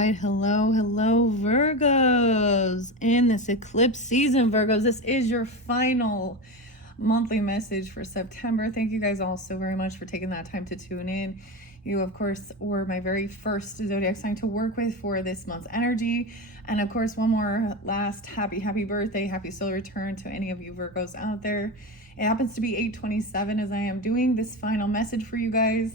right. Hello, Virgos. In this eclipse season, Virgos, this is your final monthly message for September. Thank you guys all so very much for taking that time to tune in. You, of course, were my very first zodiac sign to work with for this month's energy. And of course, one more last happy birthday, happy solar return to any of you Virgos out there. It happens to be 8/27 as I am doing this final message for you guys.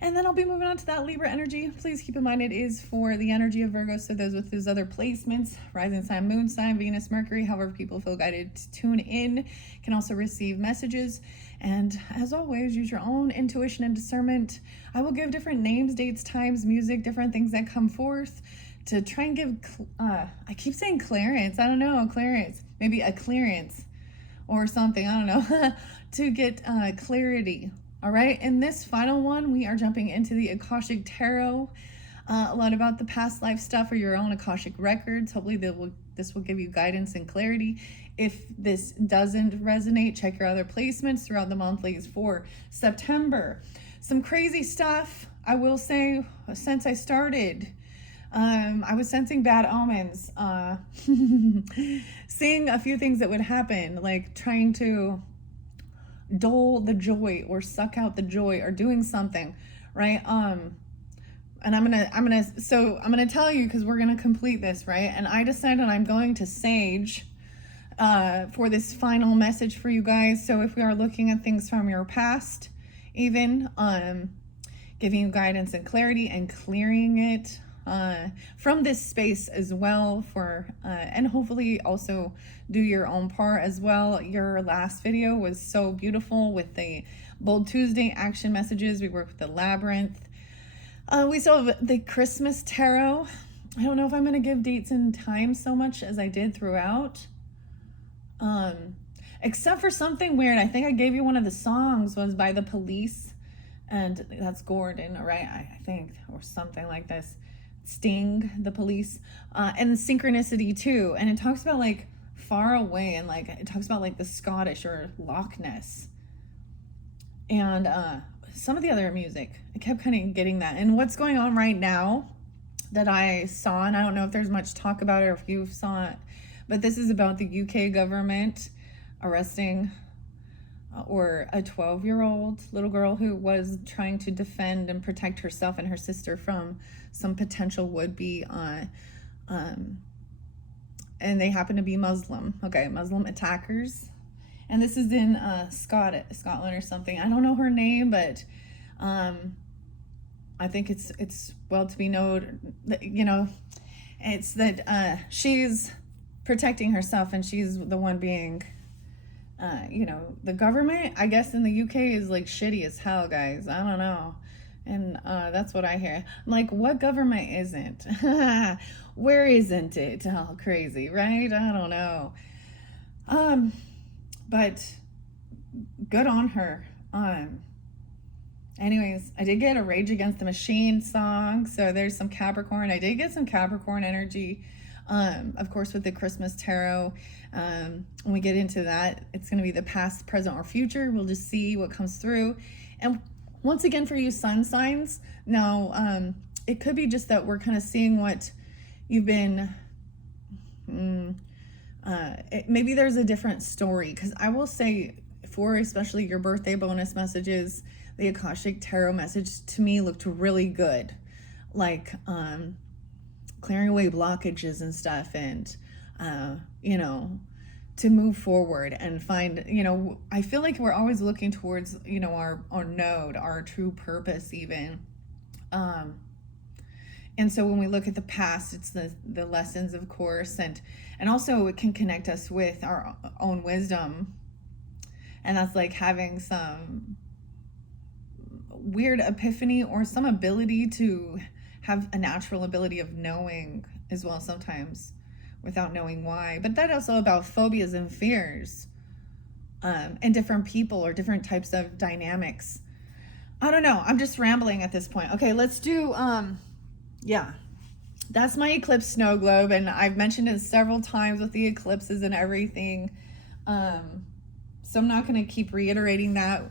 And then I'll be moving on to that Libra energy. Please keep in mind it is for the energy of Virgo. So those with those other placements, rising sign, moon sign, Venus, Mercury, however people feel guided to tune in, can also receive messages. And as always, use your own intuition and discernment. I will give different names, dates, times, music, different things that come forth to try and give, I keep saying clearance. I don't know, clearance. Maybe a clearance or something. I don't know. To get clarity. All right, in this final one, we are jumping into the Akashic Tarot. A lot about the past life stuff or your own Akashic records. Hopefully this will give you guidance and clarity. If this doesn't resonate, check your other placements throughout the monthlies for September. Some crazy stuff, I will say, since I started. I was sensing bad omens. Seeing a few things that would happen, like trying to dull the joy or suck out the joy or doing something, right? And I'm gonna tell you, because we're gonna complete this, right? And I decided I'm going to sage for this final message for you guys. So if we are looking at things from your past, even giving you guidance and clarity and clearing it from this space as well, for and hopefully also do your own part as well. Your last video was so beautiful with the Bold Tuesday action messages. We worked with the labyrinth. We still have the Christmas tarot. I don't know if I'm going to give dates and times so much as I did throughout, except for something weird. I think I gave you one of the songs was by The Police, and that's Gordon, right? I think, or something like this. Sting, The Police, and the synchronicity too. And it talks about like far away, and like it talks about like the Scottish or Loch Ness, and some of the other music. I kept kind of getting that. And what's going on right now that I saw, and I don't know if there's much talk about it or if you saw it, but this is about the UK government arresting or a 12-year-old little girl who was trying to defend and protect herself and her sister from some potential would-be and they happen to be Muslim attackers. And this is in Scotland or something. I don't know her name, but I think it's well to be known that, you know, it's that she's protecting herself and she's the one being you know, the government, I guess, in the UK is like shitty as hell, guys. I don't know. And that's what I hear. I'm like, what government isn't? Where isn't it? Oh, crazy, right? I don't know. But good on her. Anyways, I did get a Rage Against the Machine song. So there's some Capricorn. I did get some Capricorn energy. Of course, with the Christmas tarot. When we get into that, it's going to be the past, present, or future. We'll just see what comes through. And once again, for you sun signs, now it could be just that we're kind of seeing what you've been, maybe there's a different story, because I will say for especially your birthday bonus messages, the Akashic Tarot message to me looked really good, like clearing away blockages and stuff, and you know, to move forward and find, you know, I feel like we're always looking towards, you know, our node, our true purpose even. And so when we look at the past, it's the lessons, of course, and also it can connect us with our own wisdom. And that's like having some weird epiphany or some ability to have a natural ability of knowing as well sometimes without knowing why. But that also about phobias and fears, and different people or different types of dynamics. I don't know. I'm just rambling at this point. Okay, let's do, yeah. That's my eclipse snow globe, and I've mentioned it several times with the eclipses and everything. So I'm not going to keep reiterating that.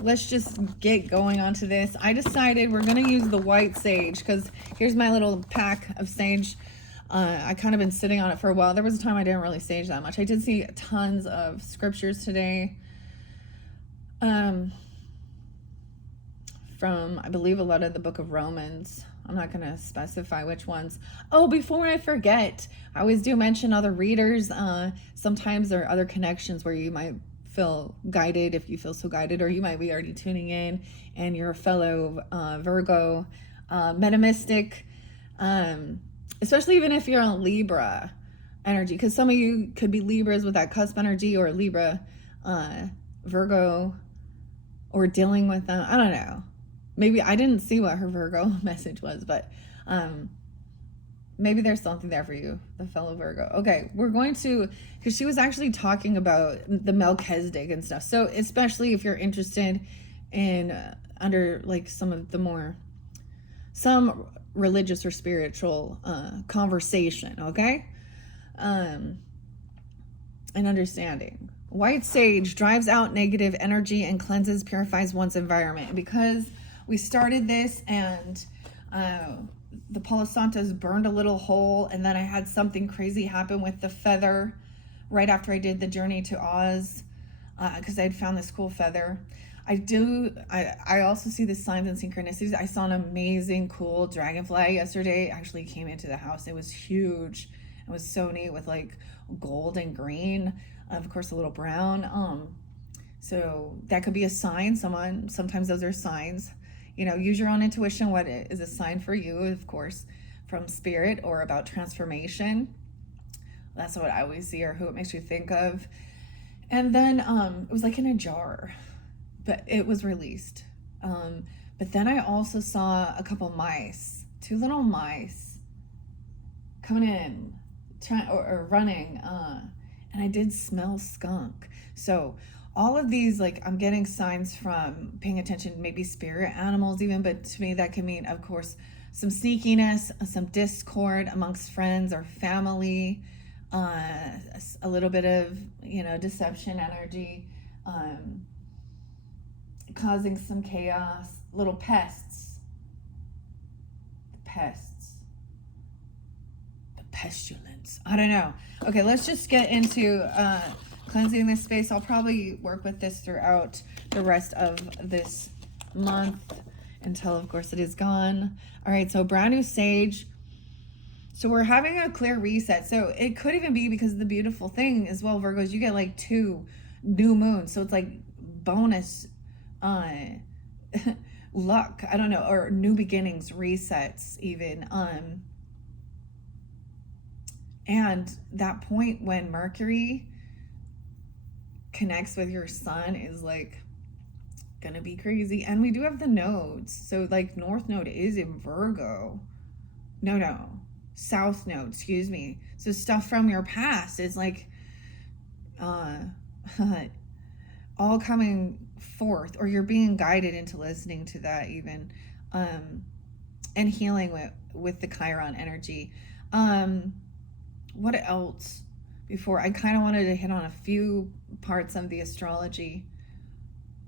let's just get going onto this. I decided we're going to use the white sage because here's my little pack of sage. I kind of been sitting on it for a while. There was a time I didn't really sage that much. I did see tons of scriptures today. From, I believe, a lot of the book of Romans. I'm not going to specify which ones. Oh, before I forget, I always do mention other readers. Sometimes there are other connections where you might feel guided, if you feel so guided, or you might be already tuning in and you're a fellow Virgo, metamystic, especially even if you're on Libra energy, because some of you could be Libras with that cusp energy, or Libra, Virgo, or dealing with them. I don't know. Maybe I didn't see what her Virgo message was, but maybe there's something there for you, the fellow Virgo. Okay, we're going to, because she was actually talking about the Melchizedek and stuff. So especially if you're interested in under like some religious or spiritual conversation, okay? And understanding. White sage drives out negative energy and cleanses, purifies one's environment. Because we started this and the Palo Santos burned a little hole, and then I had something crazy happen with the feather right after I did the journey to Oz, because I'd found this cool feather. I also see the signs and synchronicities. I saw an amazing cool dragonfly yesterday. It actually came into the house. It was huge. It was so neat with like gold and green, of course a little brown. So that could be a sign. Sometimes those are signs. You know, use your own intuition. What is a sign for you, of course, from spirit or about transformation. That's what I always see, or who it makes you think of. And then it was like in a jar, but it was released. But then I also saw a couple mice, 2 little mice coming in, or running, and I did smell skunk. So all of these, like, I'm getting signs from paying attention, maybe spirit animals even, but to me that can mean, of course, some sneakiness, some discord amongst friends or family, a little bit of, deception energy, causing some chaos, little pests, the pestilence. I don't know. Okay, let's just get into cleansing this space. I'll probably work with this throughout the rest of this month until, of course, it is gone. All right, so brand new sage. So we're having a clear reset. So it could even be because the beautiful thing as well, Virgos, you get like 2 new moons. So it's like bonus luck, I don't know, or new beginnings, resets even. And that point when Mercury connects with your sun is like gonna be crazy. And we do have the nodes. So like North Node is in Virgo. No. South Node, excuse me. So stuff from your past is like all coming forth, or you're being guided into listening to that even, and healing with the Chiron energy. What else? Before, I kind of wanted to hit on a few parts of the astrology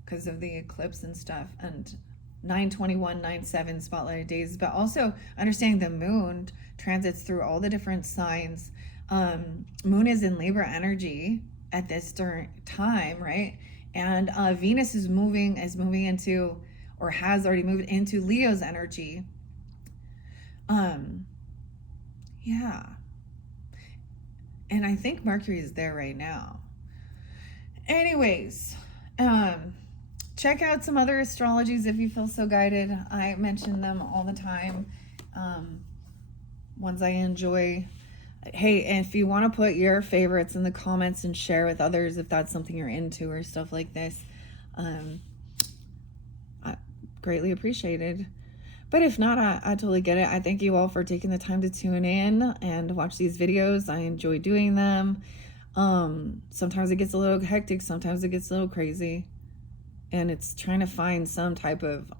because of the eclipse and stuff, and 9/21, 9/7 spotlighted days, but also understanding the moon transits through all the different signs. Moon is in Libra energy at this time, right? And Venus is moving into, or has already moved into, Leo's energy. Yeah. And I think Mercury is there right now. Anyways, check out some other astrologies if you feel so guided. I mention them all the time. Ones I enjoy. Hey, and if you want to put your favorites in the comments and share with others if that's something you're into or stuff like this, I greatly appreciated. But if not, I totally get it. I thank you all for taking the time to tune in and watch these videos. I enjoy doing them. Sometimes it gets a little hectic. Sometimes it gets a little crazy. And it's trying to find some type of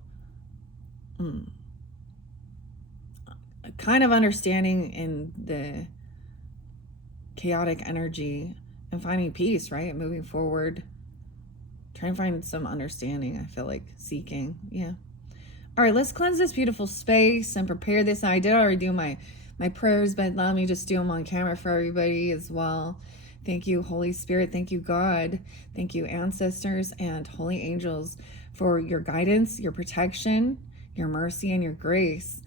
kind of understanding in the chaotic energy and finding peace, right? Moving forward, Trying to find some understanding, I feel like seeking. Yeah. All right, let's cleanse this beautiful space and prepare this. I did already do my prayers, but let me just do them on camera for everybody as well. Thank you, Holy Spirit. Thank you, God. Thank you, ancestors and holy angels, for your guidance, your protection, your mercy, and your grace.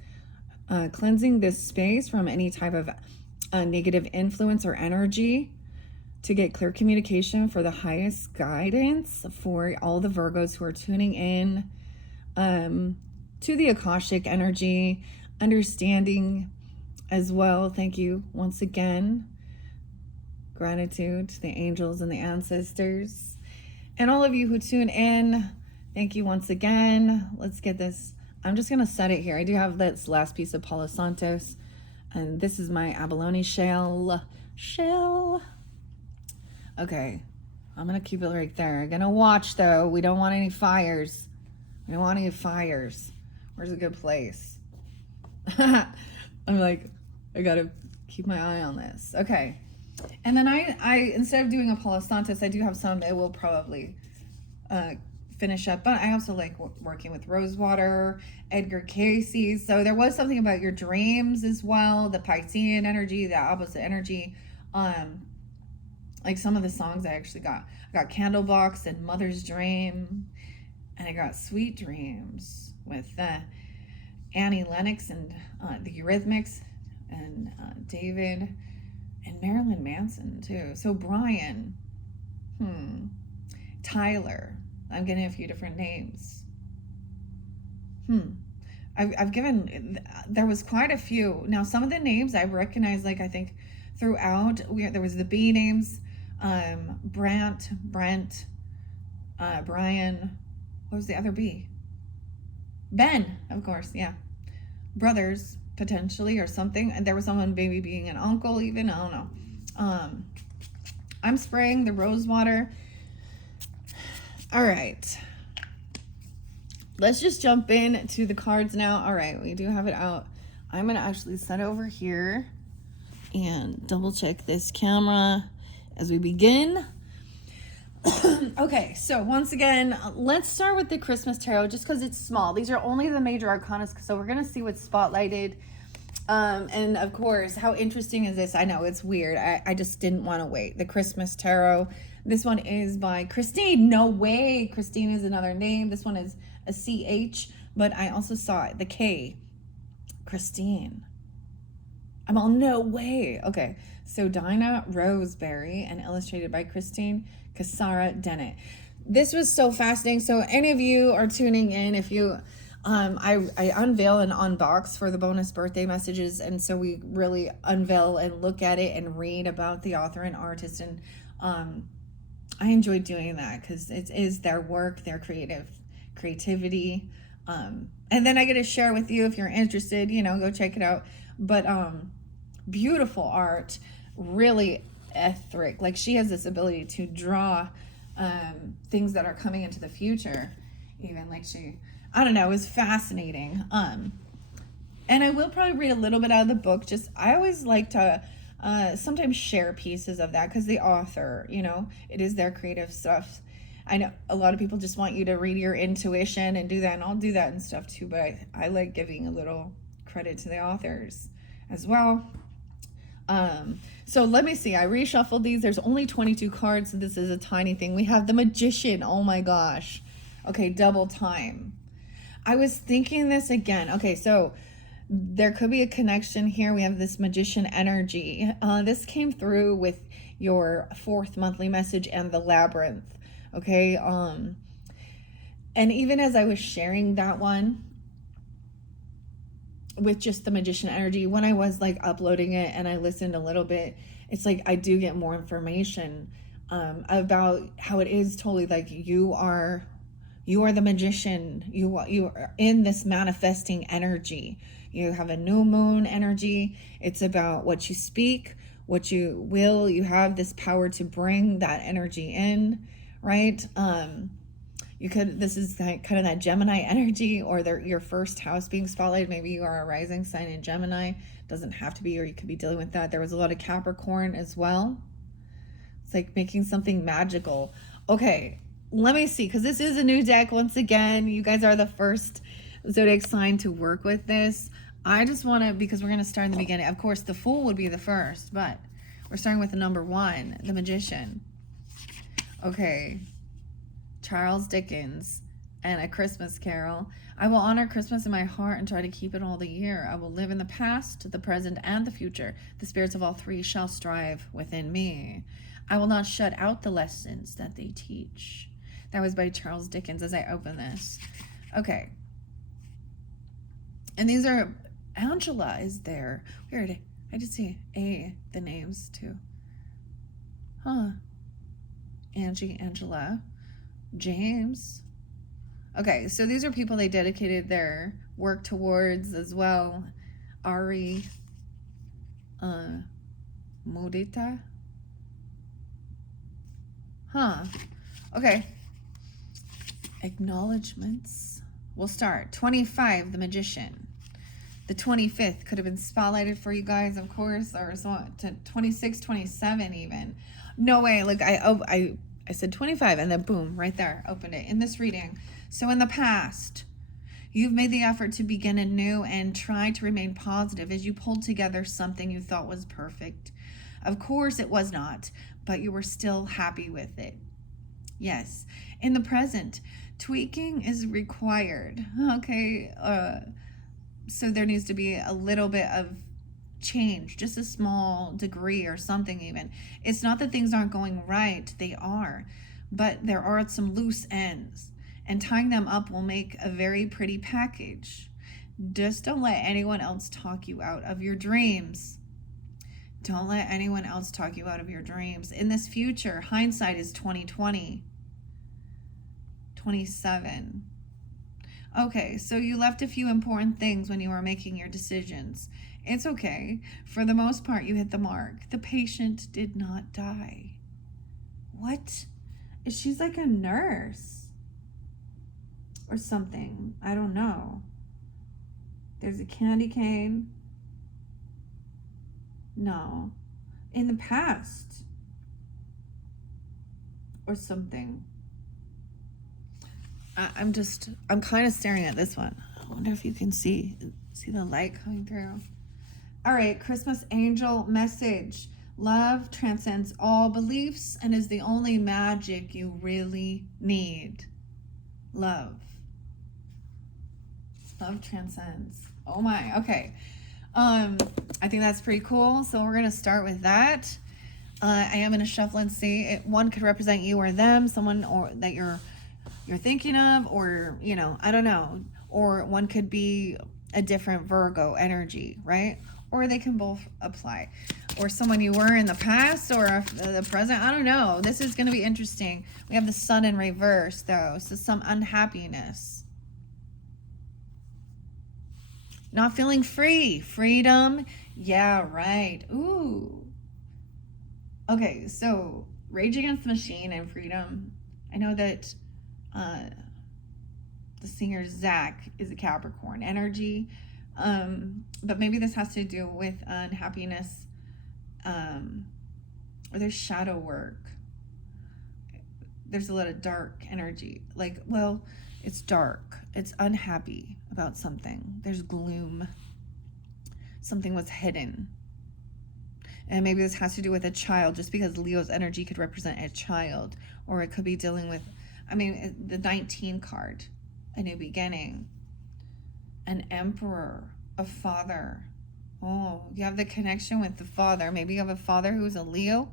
Cleansing this space from any type of negative influence or energy, to get clear communication for the highest guidance for all the Virgos who are tuning in to the Akashic energy, understanding as well. Thank you once again. Gratitude to the angels and the ancestors. And all of you who tune in, thank you once again. Let's get this. I'm just going to set it here. I do have this last piece of Palo Santos. And this is my abalone shell. Okay, I'm going to keep it right there. I'm going to watch, though. We don't want any fires. We don't want any fires. Where's a good place? I'm like, I got to keep my eye on this. Okay. And then I instead of doing a Palo Santos, I do have some that will probably finish up. But I also like working with rosewater, Edgar Cayce. So there was something about your dreams as well, the Piscean energy, the opposite energy. Like some of the songs I actually got. I got Candlebox and Mother's Dream. And I got Sweet Dreams with Annie Lennox and the Eurythmics and David and Marilyn Manson too. So Brian, Tyler. I'm getting a few different names. I've given, there was quite a few. Now some of the names I recognize, like I think throughout, there was the B names, Brent, Brian. What was the other B? Ben, of course, yeah. Brothers, potentially, or something. And there was someone maybe being an uncle even. I don't know. I'm spraying the rose water. All right. Let's just jump in to the cards now. All right, we do have it out. I'm going to actually set over here and double check this camera as we begin. Okay, so once again, let's start with the Christmas Tarot just because it's small. These are only the major arcana, so we're going to see what's spotlighted. And of course, how interesting is this? I know it's weird. I just didn't want to wait. The Christmas Tarot. This one is by Christine. No way. Christine is another name. This one is a CH, but I also saw the K. Christine. I'm all, no way. Okay, so Dinah Roseberry and illustrated by Christine Casara Dennett. This was so fascinating. So any of you are tuning in, if you I unveil and unbox for the bonus birthday messages, and so we really unveil and look at it and read about the author and artist, and I enjoy doing that because it is their work, their creativity, and then I get to share with you if you're interested, go check it out. But beautiful art, really etheric. Like she has this ability to draw things that are coming into the future, even like I don't know, it was fascinating. And I will probably read a little bit out of the book. I always like to sometimes share pieces of that because the author, it is their creative stuff. I know a lot of people just want you to read your intuition and do that, and I'll do that and stuff too, but I like giving a little credit to the authors as well. So let me see. I reshuffled these. There's only 22 cards, so this is a tiny thing. We have the Magician. Oh my gosh. Okay, double time. I was thinking this again. Okay, so there could be a connection here. We have this Magician energy. This came through with your 4th monthly message and the Labyrinth. Okay, and even as I was sharing that one with just the Magician energy, when I was like uploading it and I listened a little bit, it's like I do get more information about how it is totally like you are the magician. You are in this manifesting energy. You have a new moon energy. It's about what you speak, what you will. You have this power to bring that energy in, right? This is kind of that Gemini energy, or your first house being spotlighted. Maybe you are a rising sign in Gemini. Doesn't have to be, or you could be dealing with that. There was a lot of Capricorn as well. It's like making something magical. Okay, let me see, because this is a new deck. Once again, you guys are the first zodiac sign to work with this. I just want to, because we're going to start in the beginning. Of course, the Fool would be the first, but we're starting with the number 1, the Magician. Okay. Charles Dickens and A Christmas Carol. I will honor Christmas in my heart and try to keep it all the year. I will live in the past, the present, and the future. The spirits of all three shall strive within me. I will not shut out the lessons that they teach. That was by Charles Dickens as I open this. Okay. And these are, Angela is there. Weird. I did see the names too. Huh. Angie, Angela, James. Okay, so these are people they dedicated their work towards as well. Ari, Modita. Huh. Okay. Acknowledgements. We'll start. 25, the Magician. The 25th could have been spotlighted for you guys, of course, or so to 26, 27 even. No way. Look, I said 25 and then boom, right there, opened it in this reading. So in the past, you've made the effort to begin anew and try to remain positive as you pulled together something you thought was perfect. Of course it was not, but you were still happy with it. Yes. In the present, tweaking is required. Okay. So there needs to be a little bit of change, just a small degree or something even. It's not that things aren't going right. They are. But there are some loose ends. And tying them up will make a very pretty package. Just don't let anyone else talk you out of your dreams. Don't let anyone else talk you out of your dreams. In this future, hindsight is 2020. 27. Okay, so you left a few important things when you were making your decisions. It's okay. For the most part, you hit the mark. The patient did not die. What? She's like a nurse or something. I don't know. There's a candy cane. No. In the past. Or something. I'm kind of staring at this one. I wonder if you can see the light coming through. All right, Christmas angel message. Love transcends all beliefs and is the only magic you really need. Love. Love transcends. Oh my, okay. I think that's pretty cool. So we're going to start with that. I am going to shuffle and see. One could represent you or them, someone or that you're thinking of, or, you know, I don't know. Or one could be a different Virgo energy, right? Or they can both apply. Or someone you were in the past or the present. I don't know. This is going to be interesting. We have the sun in reverse, though. So some unhappiness. Not feeling free. Freedom. Yeah, right. Ooh. Okay, so Rage Against the Machine and freedom. I know that the singer Zach is a Capricorn energy. But maybe this has to do with unhappiness. Or there's shadow work. There's a lot of dark energy. Like, well, it's dark. It's unhappy about something. There's gloom. Something was hidden. And maybe this has to do with a child, just because Leo's energy could represent a child. Or it could be dealing with, I mean, the 19 card, a new beginning. An emperor, a father. Oh, you have the connection with the father. Maybe you have a father who's a Leo,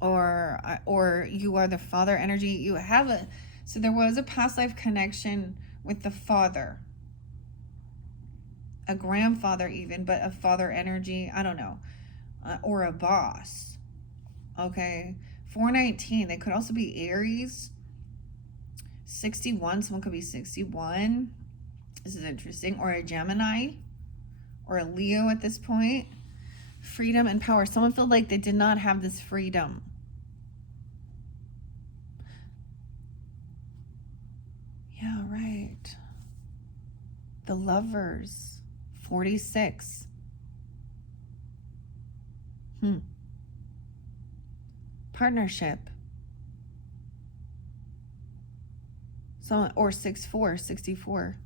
or you are the father energy. You have so there was a past life connection with the father, a grandfather even, but a father energy. I don't know, or a boss. Okay, 419. They could also be Aries. 61. Someone could be 61. This is interesting. Or a Gemini. Or a Leo at this point. Freedom and power. Someone felt like they did not have this freedom. Yeah, right. The Lovers. 46. Partnership. So, or 64.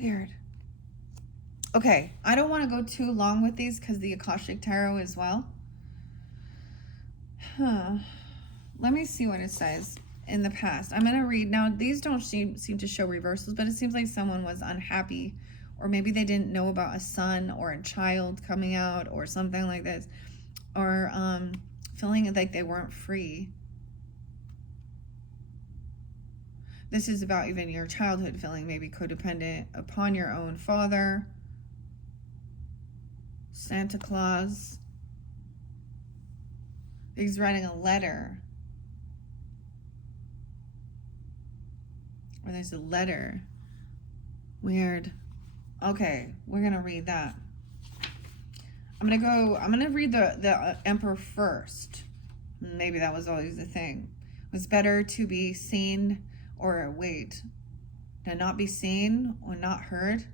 Weird. Okay, I don't want to go too long with these because the Akashic Tarot as well. Let me see what it says in the past. I'm going to read. Now, these don't seem to show reversals, but it seems like someone was unhappy, or maybe they didn't know about a son or a child coming out or something like this, or feeling like they weren't free. This is about even your childhood feeling maybe codependent upon your own father. Santa Claus. He's writing a letter. Or there's a letter. Weird. Okay, we're going to read that. I'm going to read the Emperor first. Maybe that was always the thing. It was better to be seen or wait. To not be seen or not heard.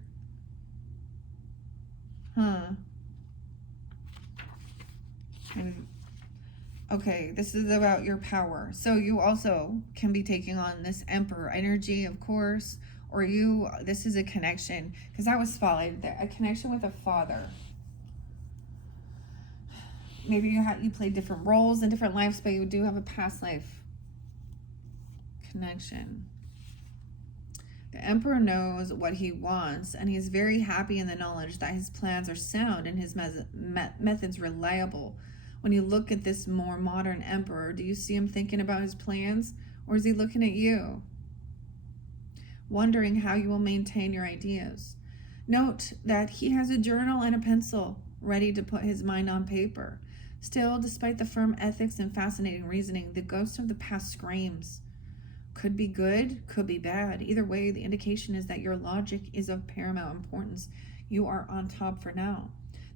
Okay, this is about your power. So you also can be taking on this Emperor energy, of course, or this is a connection, because I was spotlighted there, a connection with a father. Maybe you played different roles in different lives, but you do have a past life connection. The Emperor knows what he wants, and he's very happy in the knowledge that his plans are sound and his methods reliable. When you look at this more modern Emperor, do you see him thinking about his plans, or is he looking at you, wondering how you will maintain your ideas? Note that he has a journal and a pencil ready to put his mind on paper. Still, despite the firm ethics and fascinating reasoning, the ghost of the past screams. Could be good, could be bad. Either way, the indication is that your logic is of paramount importance. You are on top for now.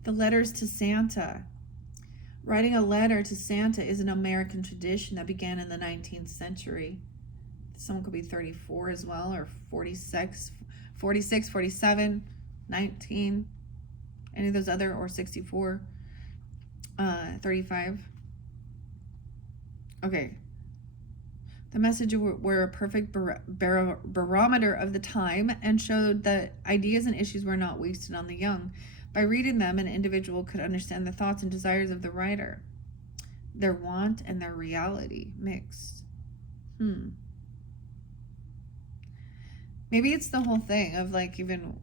The letters to Santa. Writing a letter to Santa is an American tradition that began in the 19th century. Someone could be 34 as well, or 46, 47, 19, any of those other, or 64, 35. Okay. The messages were a perfect barometer of the time and showed that ideas and issues were not wasted on the young. By reading them, an individual could understand the thoughts and desires of the writer, their want and their reality mixed. Maybe it's the whole thing of like, even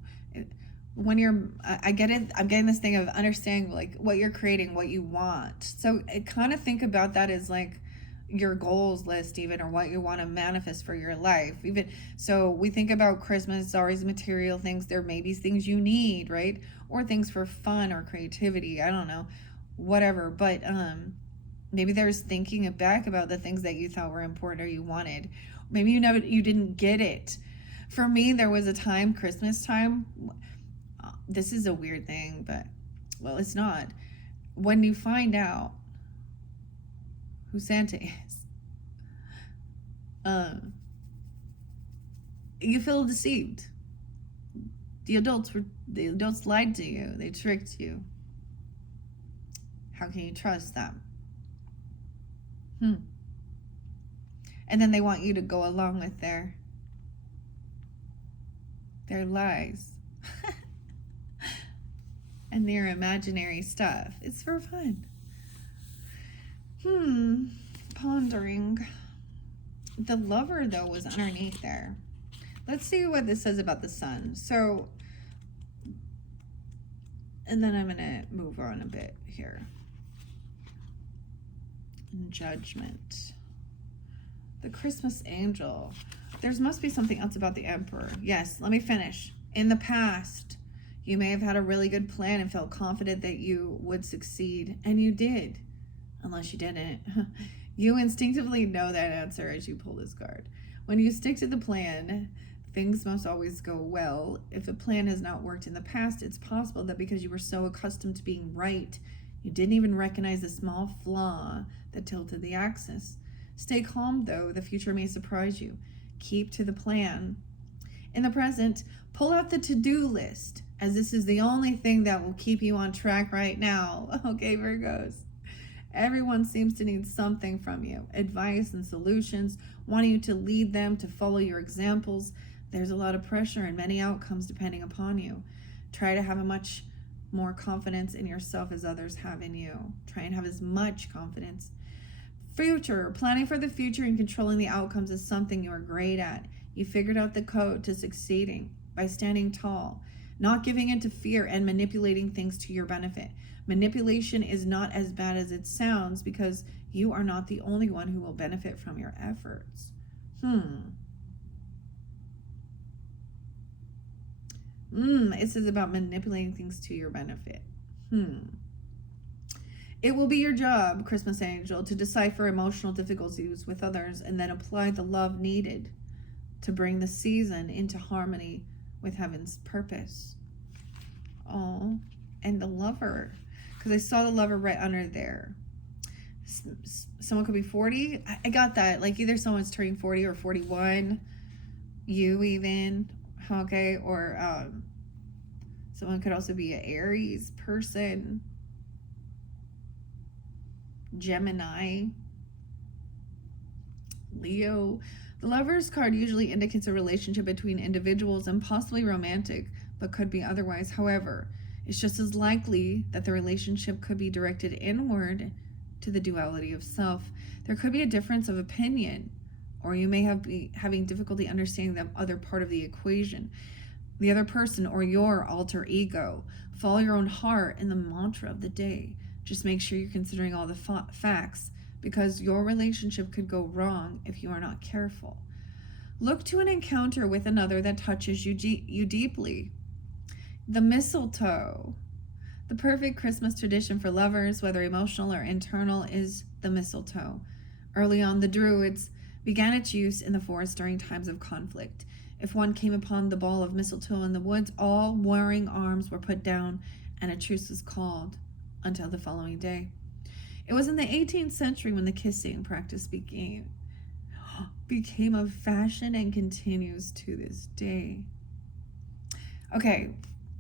when I get it, I'm getting this thing of understanding like what you're creating, what you want. So I kind of think about that as like your goals list, even, or what you want to manifest for your life. Even so, we think about Christmas, always material things. There may be things you need, right? Or things for fun or creativity. I don't know, whatever. But maybe there's thinking back about the things that you thought were important or you wanted. Maybe you didn't get it. For me, there was a time, Christmas time. This is a weird thing, but well, it's not. When you find out who Santa is, you feel deceived. The adults lied to you. They tricked you. How can you trust them? And then they want you to go along with their lies and their imaginary stuff. It's for fun. Pondering. The Lover, though, was underneath there. Let's see what this says about the Sun. So, and then I'm going to move on a bit here. Judgment. The Christmas Angel. There must be something else about the Emperor. Yes, let me finish. In the past, you may have had a really good plan and felt confident that you would succeed, and you did. Unless you didn't. You instinctively know that answer as you pull this card. When you stick to the plan, things must always go well. If a plan has not worked in the past, it's possible that because you were so accustomed to being right, you didn't even recognize the small flaw that tilted the axis. Stay calm, though. The future may surprise you. Keep to the plan. In the present, pull out the to-do list, as this is the only thing that will keep you on track right now. Okay, Virgos. Everyone seems to need something from you, advice and solutions, wanting you to lead them, to follow your examples. There's a lot of pressure and many outcomes depending upon you. Try to have a much more confidence in yourself as others have in you. Try and have as much confidence. Future, planning for the future and controlling the outcomes is something you are great at. You figured out the code to succeeding by standing tall, not giving in to fear and manipulating things to your benefit. Manipulation is not as bad as it sounds because you are not the only one who will benefit from your efforts. It says about manipulating things to your benefit. It will be your job, Christmas angel, to decipher emotional difficulties with others and then apply the love needed to bring the season into harmony with heaven's purpose. Oh, and the Lover, because I saw the Lover right under there. Someone could be 40. I got that. Like either someone's turning 40 or 41. You even. Okay. Or someone could also be an Aries person. Gemini. Leo. The Lover's card usually indicates a relationship between individuals and possibly romantic, but could be otherwise. However, it's just as likely that the relationship could be directed inward to the duality of self. There could be a difference of opinion, or you may be having difficulty understanding the other part of the equation, the other person, or your alter ego. Follow your own heart in the mantra of the day. Just make sure you're considering all the facts, because your relationship could go wrong if you are not careful. Look to an encounter with another that touches you deeply. The mistletoe. The perfect Christmas tradition for lovers, whether emotional or internal, is the mistletoe. Early on, the Druids began its use in the forest during times of conflict. If one came upon the ball of mistletoe in the woods, all warring arms were put down and a truce was called until the following day. It was in the 18th century when the kissing practice became a fashion and continues to this day. Okay,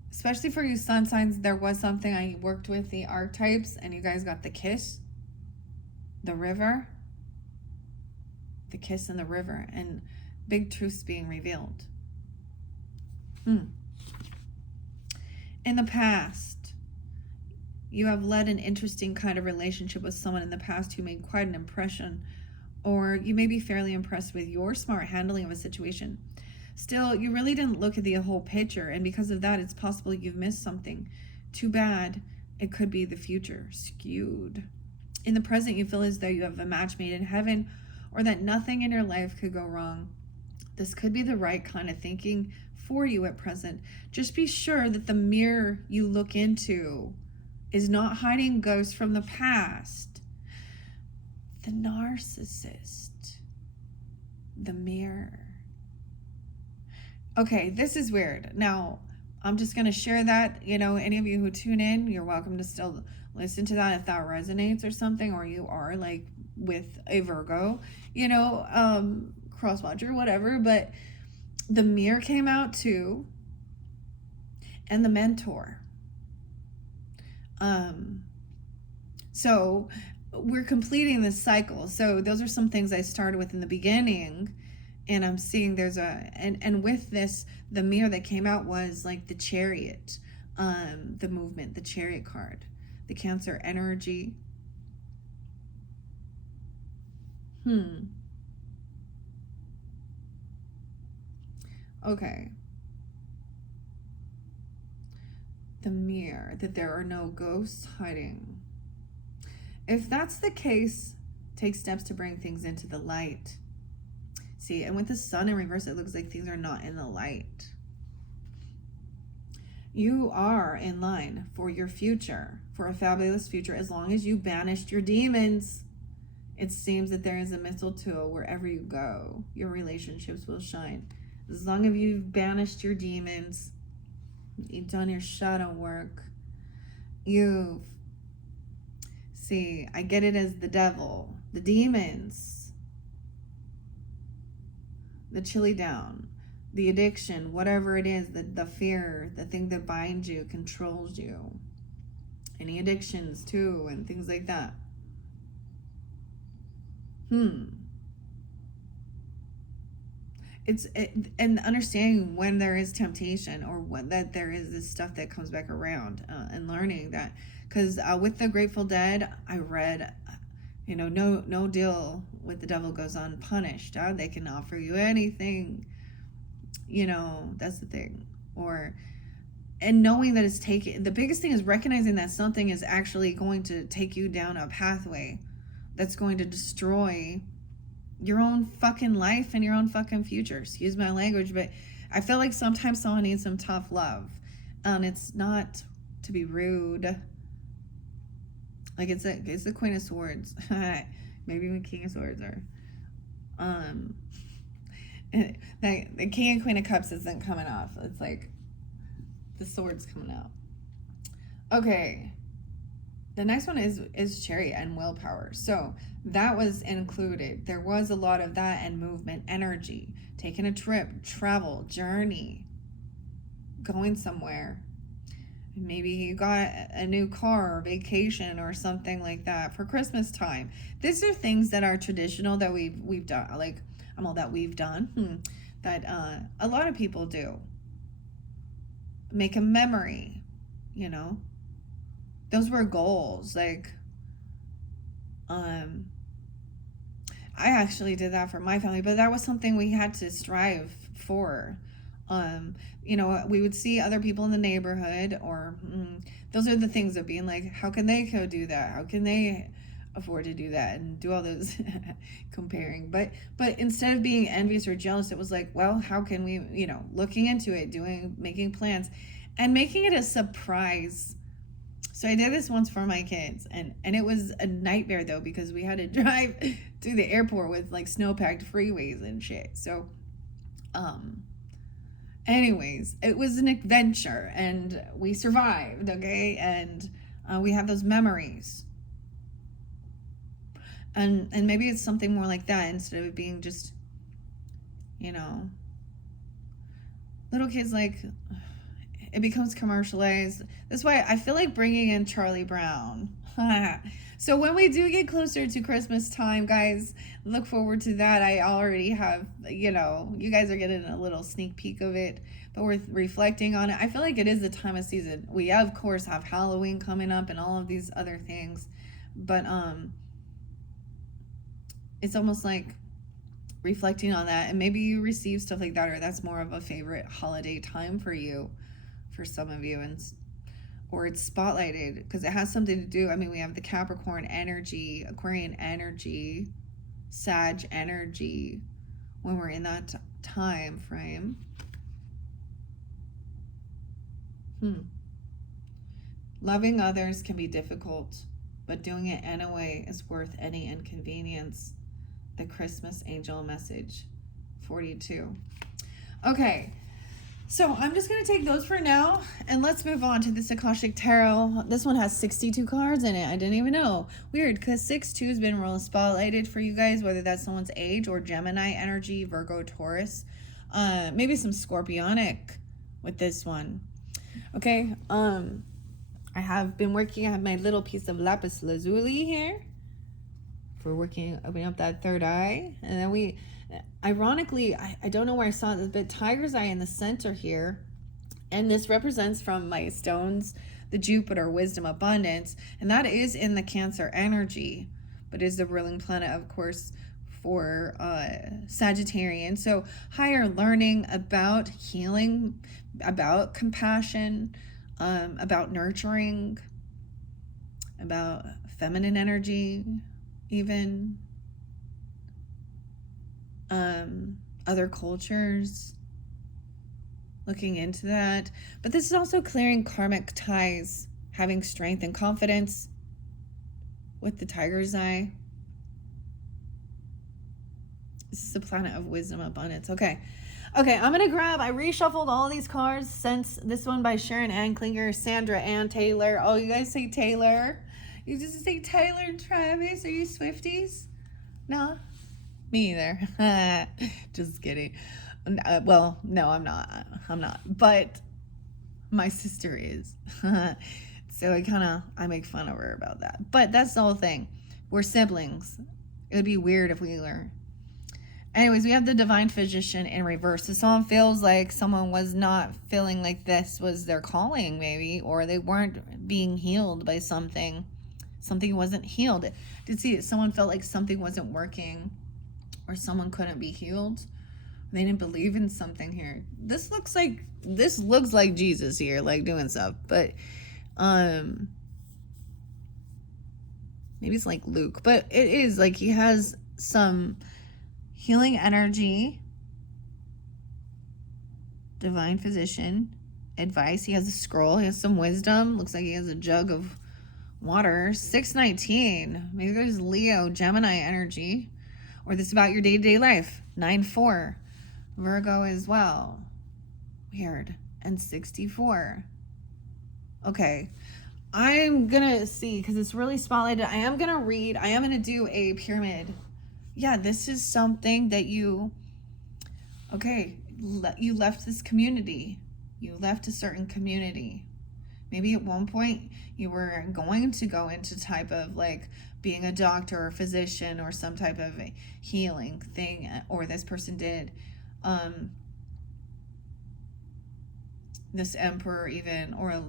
especially for you sun signs, there was something I worked with the archetypes, and you guys got the kiss, the river, the kiss and the river, and big truths being revealed. In the past, you have led an interesting kind of relationship with someone in the past who made quite an impression, or you may be fairly impressed with your smart handling of a situation. Still, you really didn't look at the whole picture, and because of that, it's possible you've missed something. Too bad. It could be the future skewed. In the present, you feel as though you have a match made in heaven, or that nothing in your life could go wrong. This could be the right kind of thinking for you at present. Just be sure that the mirror you look into is not hiding ghosts from the past. The narcissist. The mirror. Okay, this is weird. Now, I'm just going to share that. Any of you who tune in, you're welcome to still listen to that if that resonates or something, or you are like with a Virgo, crosswatcher, whatever. But the mirror came out too, and the mentor. So we're completing this cycle. So those are some things I started with in the beginning, and I'm seeing there's and with this, the mirror that came out was like the Chariot, the movement, the Chariot card, the Cancer energy. Okay. The mirror, that there are no ghosts hiding. If that's the case, take steps to bring things into the light. See, and with the sun in reverse, it looks like things are not in the light. You are in line for your future, for a fabulous future, as long as you banished your demons. It seems that there is a mistletoe wherever you go. Your relationships will shine. As long as you've banished your demons, you've done your shadow work, I get it as the devil, the demons, the chilly down, the addiction, whatever it is, the fear, the thing that binds you, controls you. Any addictions too, and things like that. And understanding when there is temptation, or when that there is this stuff that comes back around, and learning that, because with the Grateful Dead, I read, no deal with the devil goes unpunished. They can offer you anything, that's the thing. And knowing that it's taking, the biggest thing is recognizing that something is actually going to take you down a pathway that's going to destroy your own fucking life and your own fucking future. Excuse my language, but I feel like sometimes someone needs some tough love. And it's not to be rude. Like, it's the Queen of Swords. Maybe even King of Swords, or the King and Queen of Cups isn't coming off. It's like the swords coming out. Okay. The next one is Chariot and Willpower. So that was included. There was a lot of that, and movement, energy, taking a trip, travel, journey, going somewhere. Maybe you got a new car or vacation or something like that for Christmas time. These are things that are traditional that we've done. Like, that we've done, that a lot of people do. Make a memory, Those were goals. Like, I actually did that for my family, but that was something we had to strive for. We would see other people in the neighborhood, or those are the things of being like, how can they go do that? How can they afford to do that? And do all those comparing. But instead of being envious or jealous, it was like, well, how can we, looking into it, making plans, and making it a surprise. So I did this once for my kids, and it was a nightmare though, because we had to drive to the airport with like snow-packed freeways and shit. So, anyways, it was an adventure, and we survived, okay? And we have those memories. And maybe it's something more like that, instead of it being just, little kids, like, it becomes commercialized. That's why I feel like bringing in Charlie Brown. So when we do get closer to Christmas time, guys, look forward to that. I already have, you guys are getting a little sneak peek of it, but we're reflecting on it. I feel like it is the time of season. We, of course, have Halloween coming up and all of these other things, but it's almost like reflecting on that, and maybe you receive stuff like that, or that's more of a favorite holiday time for you, for some of you, or it's spotlighted because it has something to do. We have the Capricorn energy, Aquarian energy, Sag energy when we're in that time frame. Loving others can be difficult, but doing it anyway is worth any inconvenience. The Christmas angel message, 42. Okay, so I'm just going to take those for now, and let's move on to this Akashic Tarot. This one has 62 cards in it. I didn't even know. Weird, because 6-2 has been real spotlighted for you guys, whether that's someone's age or Gemini energy, Virgo, Taurus. Maybe some Scorpionic with this one. Okay, I have my little piece of lapis lazuli here for opening up that third eye. And then ironically, I don't know where I saw this, but tiger's eye in the center here. And this represents, from my stones, the Jupiter, wisdom, abundance. And that is in the Cancer energy, but is the ruling planet, of course, for Sagittarian. So higher learning about healing, about compassion, about nurturing, about feminine energy, even other cultures, looking into that. But this is also clearing karmic ties, having strength and confidence with the tiger's eye. This is the planet of wisdom, abundance. Okay, I'm gonna I reshuffled all these cards since this one by Sharon Ann Klinger, Sandra Ann Taylor. Oh, you guys say Taylor? You just say Taylor and Travis? Are you Swifties? No? Me either. Just kidding. Well, no, I'm not. But my sister is. So I make fun of her about that. But that's the whole thing. We're siblings. It would be weird if we were. Anyways, we have the divine physician in reverse. So someone feels like someone was not feeling like this was their calling, maybe, or they weren't being healed by something. Something wasn't healed. Did see it? Someone felt like something wasn't working, or someone couldn't be healed. They didn't believe in something here. This looks like Jesus here, like doing stuff, but maybe it's like Luke, but it is like he has some healing energy, divine physician, advice. He has a scroll. He has some wisdom. Looks like he has a jug of water. 619. Maybe there's Leo, Gemini energy, or this is about your day-to-day life. 9-4. Virgo as well. Weird. And 64. Okay. I'm gonna see, because it's really spotlighted. I am gonna do a pyramid. Yeah, this is something that you left this community. You left a certain community. Maybe at one point you were going to go into type of like being a doctor or physician or some type of healing thing, or this person did. This emperor even, or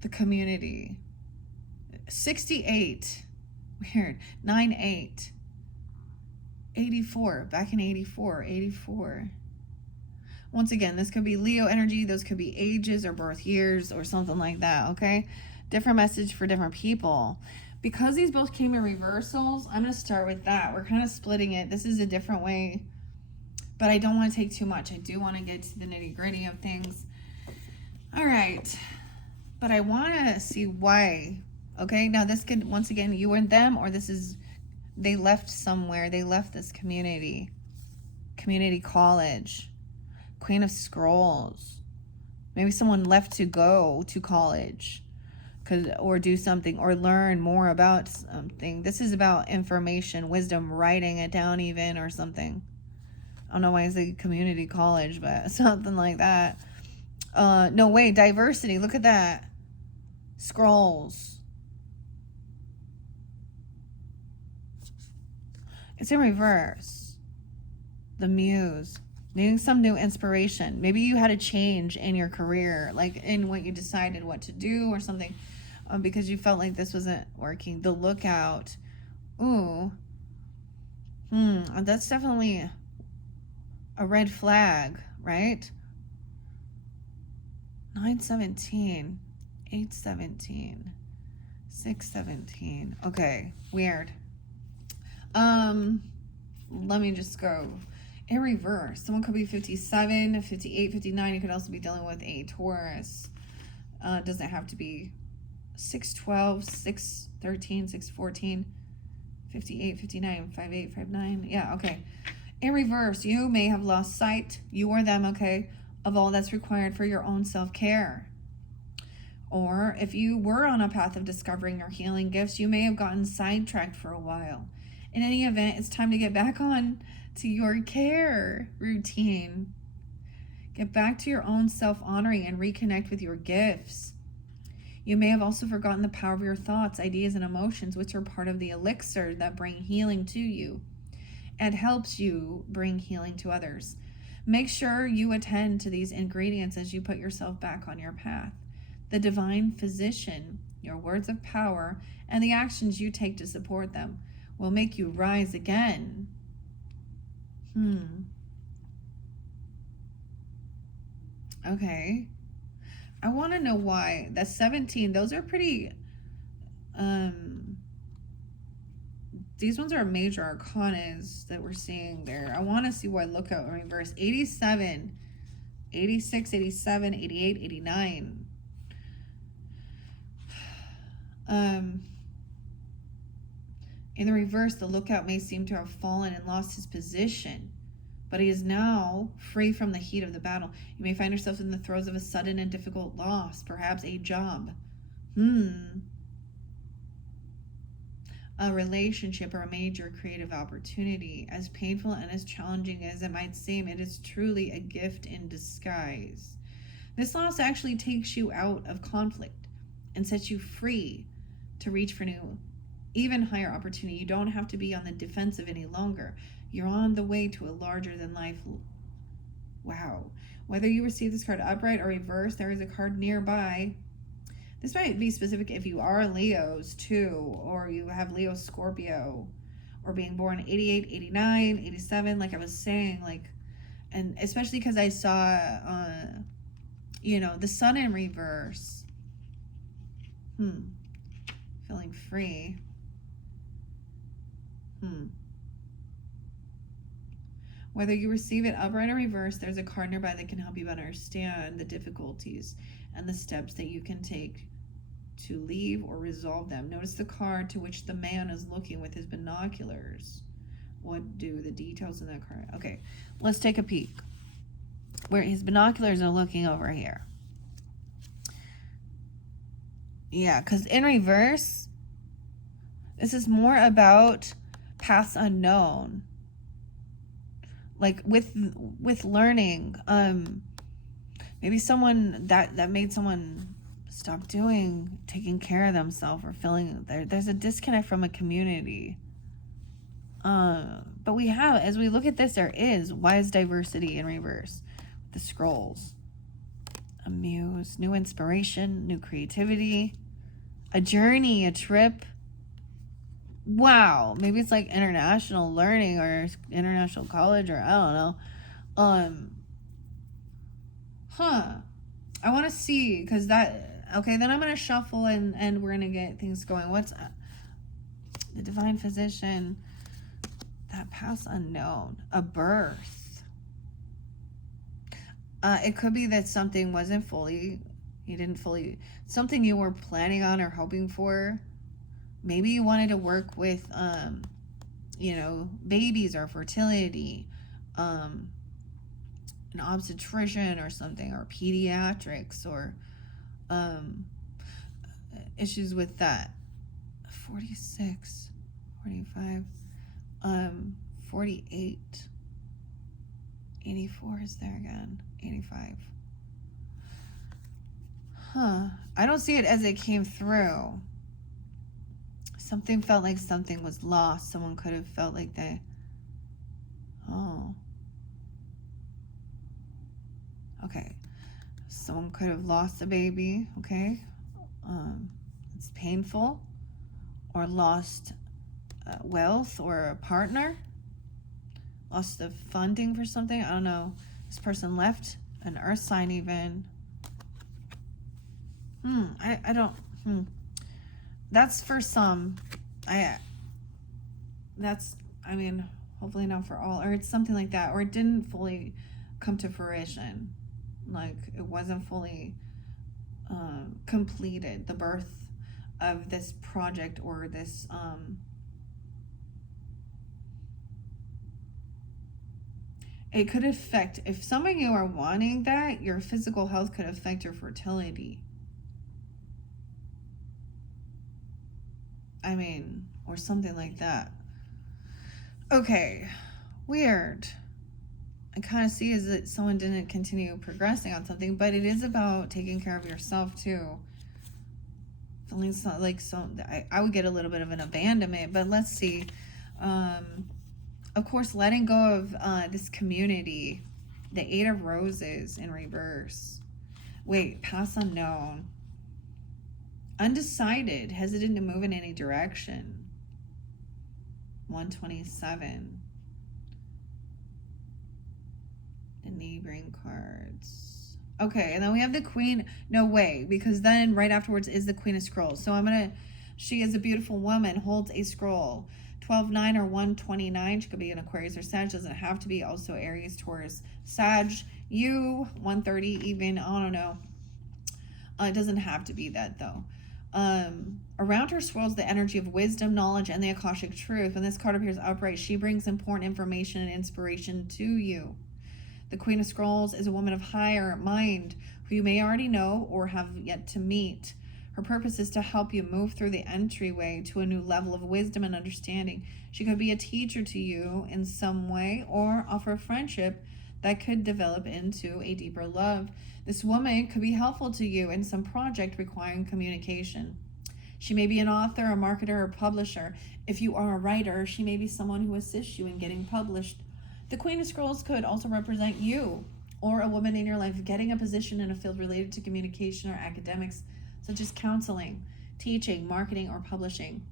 the community. 68. Weird. 9-8. 84. Back in 84. Once again, this could be Leo energy. Those could be ages or birth years or something like that, okay? Different message for different people. Because these both came in reversals, I'm going to start with that. We're kind of splitting it. This is a different way, but I don't want to take too much. I do want to get to the nitty-gritty of things. All right. But I want to see why. Okay, now this could, once again, you and them, or this is, they left somewhere. They left this community college. Queen of Scrolls. Maybe someone left to go to college, or do something, or learn more about something. This is about information, wisdom, writing it down even, or something. I don't know why I say community college, but something like that. No way, diversity. Look at that. Scrolls. It's in reverse. The muse. Needing some new inspiration. Maybe you had a change in your career, like in what you decided what to do or something, because you felt like this wasn't working. The lookout. Ooh. That's definitely a red flag, right? 9-17. 8-17. 6-17. Okay, weird. Let me just go in reverse. Someone could be 57, 58, 59. You could also be dealing with a Taurus. Doesn't have to be 6-12, 6-13, 6-14, 58, 59, 5-8, 5-9. Yeah, okay. In reverse, you may have lost sight, you or them, okay, of all that's required for your own self-care. Or if you were on a path of discovering your healing gifts, you may have gotten sidetracked for a while. In any event, it's time to get back on to your care routine. Get back to your own self-honoring and reconnect with your gifts. You may have also forgotten the power of your thoughts, ideas, and emotions, which are part of the elixir that bring healing to you and helps you bring healing to others. Make sure you attend to these ingredients as you put yourself back on your path. The divine physician, your words of power, and the actions you take to support them will make you rise again. Okay. I want to know why. That's 17. Those are pretty, these ones are major arcanas that we're seeing there. I want to see why lookout in reverse. 87, 86, 87, 88, 89. In the reverse, the lookout may seem to have fallen and lost his position, but he is now free from the heat of the battle. You may find yourself in the throes of a sudden and difficult loss, perhaps a job, a relationship, or a major creative opportunity. As painful and as challenging as it might seem, it is truly a gift in disguise. This loss actually takes you out of conflict and sets you free to reach for new even higher opportunity. You don't have to be on the defensive any longer. You're on the way to a larger than life. Wow. Whether you receive this card upright or reverse, there is a card nearby. This might be specific if you are Leos too, or you have Leo Scorpio, or being born 88, 89, 87, like I was saying, like, and especially because I saw, the sun in reverse. Feeling free. Whether you receive it upright or reverse, there's a card nearby that can help you better understand the difficulties and the steps that you can take to leave or resolve them. Notice the card to which the man is looking with his binoculars. What do the details in that card? Okay, let's take a peek. Where his binoculars are looking over here. Yeah, because in reverse, this is more about paths unknown. Like with learning, maybe someone that made someone stop taking care of themselves, or feeling there's a disconnect from a community. But we have, as we look at this, there is wise diversity in reverse. The scrolls, a muse, new inspiration, new creativity, a journey, a trip. Wow, maybe it's like international learning or international college, or I don't know. I want to see, because okay, then I'm going to shuffle and we're going to get things going. What's the divine physician? That past unknown, a birth. It could be that something wasn't something you were planning on or hoping for. Maybe you wanted to work with, babies or fertility, an obstetrician or something, or pediatrics, or issues with that. 46, 45, 48, 84 is there again, 85. I don't see it as it came through. Something felt like something was lost. Someone could have felt like okay. Someone could have lost a baby, okay? It's painful. Or lost wealth, or a partner. Lost the funding for something. I don't know. This person left an earth sign even. I don't... That's for some. Hopefully not for all. Or it's something like that. Or it didn't fully come to fruition. Like, it wasn't fully completed. The birth of this project, or this... it could affect... If some of you are wanting that, your physical health could affect your fertility. Or something like that. Okay, weird. I kind of see is that someone didn't continue progressing on something, but it is about taking care of yourself too. Feeling I would get a little bit of an abandonment, but let's see. Of course, letting go of this community. The 8 of Roses in reverse. Wait, past unknown. Undecided, hesitant to move in any direction. 127. The neighboring cards. Okay, and then we have the Queen. No way, because then right afterwards is the Queen of Scrolls. So she is a beautiful woman, holds a scroll. 12-9 or 129. She could be an Aquarius or Sag. Doesn't have to be. Also Aries, Taurus, Sag. You 130 even. I don't know. It doesn't have to be that though. Around her swirls the energy of wisdom, knowledge, and the Akashic truth. When this card appears upright, she brings important information and inspiration to you. The Queen of Scrolls is a woman of higher mind who you may already know or have yet to meet. Her purpose is to help you move through the entryway to a new level of wisdom and understanding. She could be a teacher to you in some way, or offer a friendship that could develop into a deeper love. This woman could be helpful to you in some project requiring communication. She may be an author, a marketer, or publisher. If you are a writer, she may be someone who assists you in getting published. The Queen of Scrolls could also represent you or a woman in your life getting a position in a field related to communication or academics, such as counseling, teaching, marketing, or publishing.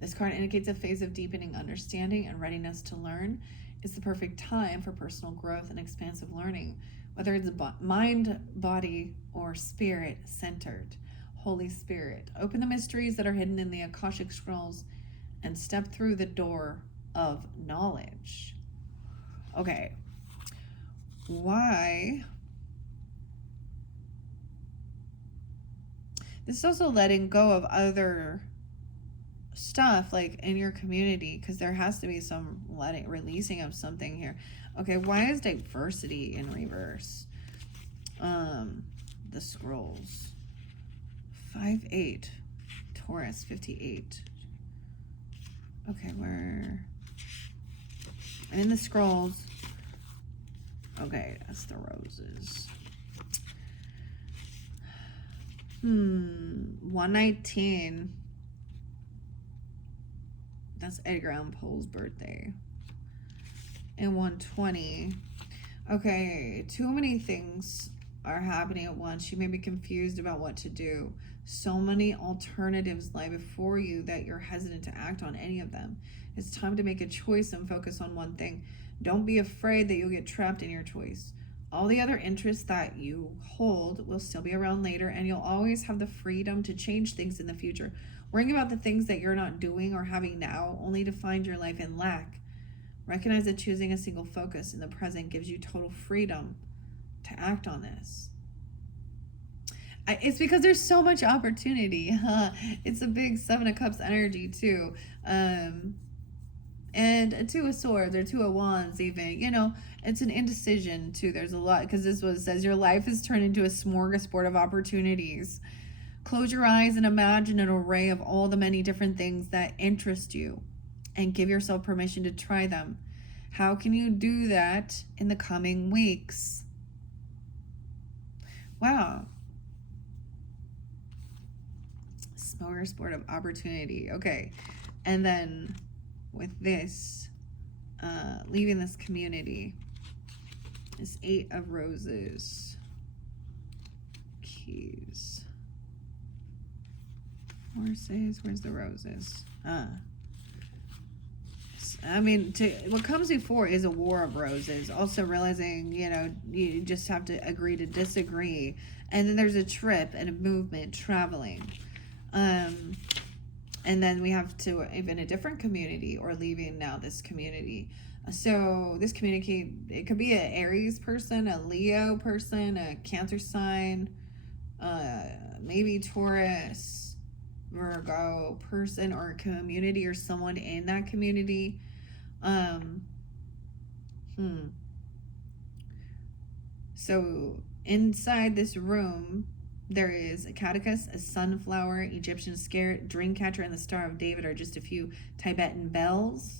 This card indicates a phase of deepening understanding and readiness to learn. It's the perfect time for personal growth and expansive learning, whether it's mind, body, or spirit centered. Holy Spirit, open the mysteries that are hidden in the Akashic Scrolls and step through the door of knowledge. Okay. Why? This is also letting go of other stuff like in your community, because there has to be some releasing of something here. Okay, why is diversity in reverse? The scrolls. 5-8. Taurus 58. Okay, we're in the scrolls. Okay, that's the roses. 119. That's Edgar Allan Poe's birthday. And 120. Okay, too many things are happening at once. You may be confused about what to do. So many alternatives lie before you that you're hesitant to act on any of them. It's time to make a choice and focus on one thing. Don't be afraid that you'll get trapped in your choice. All the other interests that you hold will still be around later, and you'll always have the freedom to change things in the future. Worrying about the things that you're not doing or having now only to find your life in lack. Recognize that choosing a single focus in the present gives you total freedom to act on this. It's because there's so much opportunity. It's a big 7 of Cups energy too. And a 2 of Swords or 2 of Wands even, you know, it's an indecision too. There's a lot, because this was says your life is turned into a smorgasbord of opportunities. Close your eyes and imagine an array of all the many different things that interest you and give yourself permission to try them. How can you do that in the coming weeks? Wow. Smorgasbord of opportunity. Okay. And then with this, leaving this community, is 8 of Roses. Keys. Horses, where's the roses? I mean, what comes before is a War of Roses. Also realizing, you know, you just have to agree to disagree. And then there's a trip and a movement, traveling. And then we have to even a different community or leaving now this community. So this communicate, it could be an Aries person, a Leo person, a Cancer sign, maybe Taurus, Virgo person, or a community or someone in that community. So inside this room, there is a caduceus, a sunflower, Egyptian spirit, dreamcatcher, and the Star of David are just a few Tibetan bells.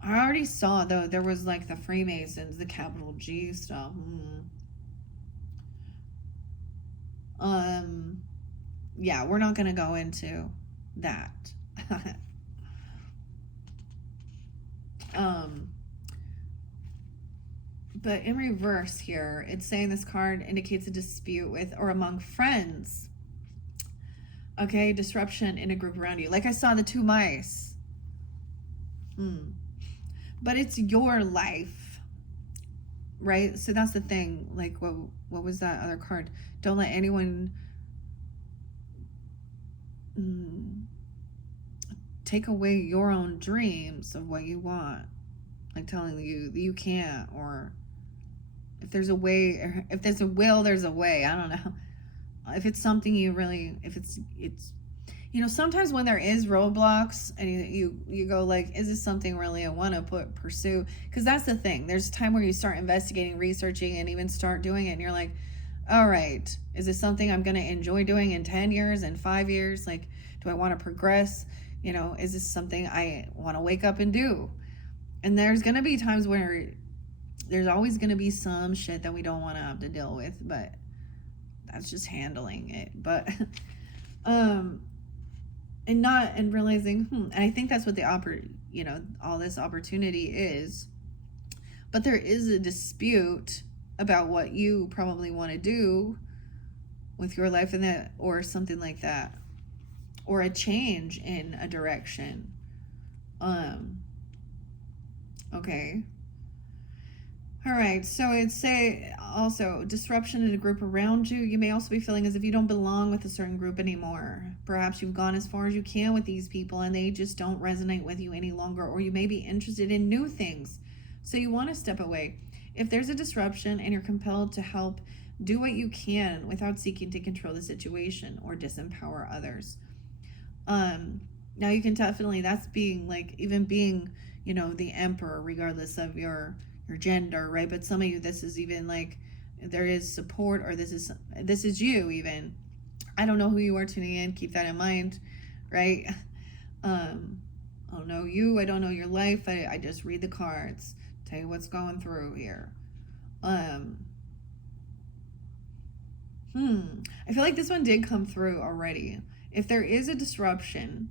I already saw, though, there was like the Freemasons, the capital G stuff. Yeah, we're not going to go into that. But in reverse here, it's saying this card indicates a dispute with or among friends. Okay, disruption in a group around you. Like I saw the 2 mice. But it's your life, right? So that's the thing. Like, what was that other card? Don't let anyone take away your own dreams of what you want. Like telling you you can't, or if there's a way, if there's a will, there's a way. I don't know. If it's something you really, if it's, you know, sometimes when there is roadblocks and you go like, is this something really I want to pursue? Because that's the thing. There's a time where you start investigating, researching, and even start doing it. And you're like, all right, is this something I'm going to enjoy doing in 10 years and 5 years? Like, do I want to progress? You know, is this something I want to wake up and do? And there's going to be times where there's always going to be some shit that we don't want to have to deal with, but that's just handling it. But And realizing, and I think that's what all this opportunity is. But there is a dispute about what you probably want to do with your life in that, or something like that, or a change in a direction. Okay. All right, so it'd say also disruption in a group around you. You may also be feeling as if you don't belong with a certain group anymore. Perhaps you've gone as far as you can with these people and they just don't resonate with you any longer, or you may be interested in new things. So you want to step away. If there's a disruption and you're compelled to help, do what you can without seeking to control the situation or disempower others. Now you can definitely, that's being like, even being, the emperor, regardless of your gender, right? But some of you, this is even like there is support, or this is you even. I don't know who you are tuning in. Keep that in mind, right? I don't know you. I don't know your life. I just read the cards, tell you what's going through here. I feel like this one did come through already. If there is a disruption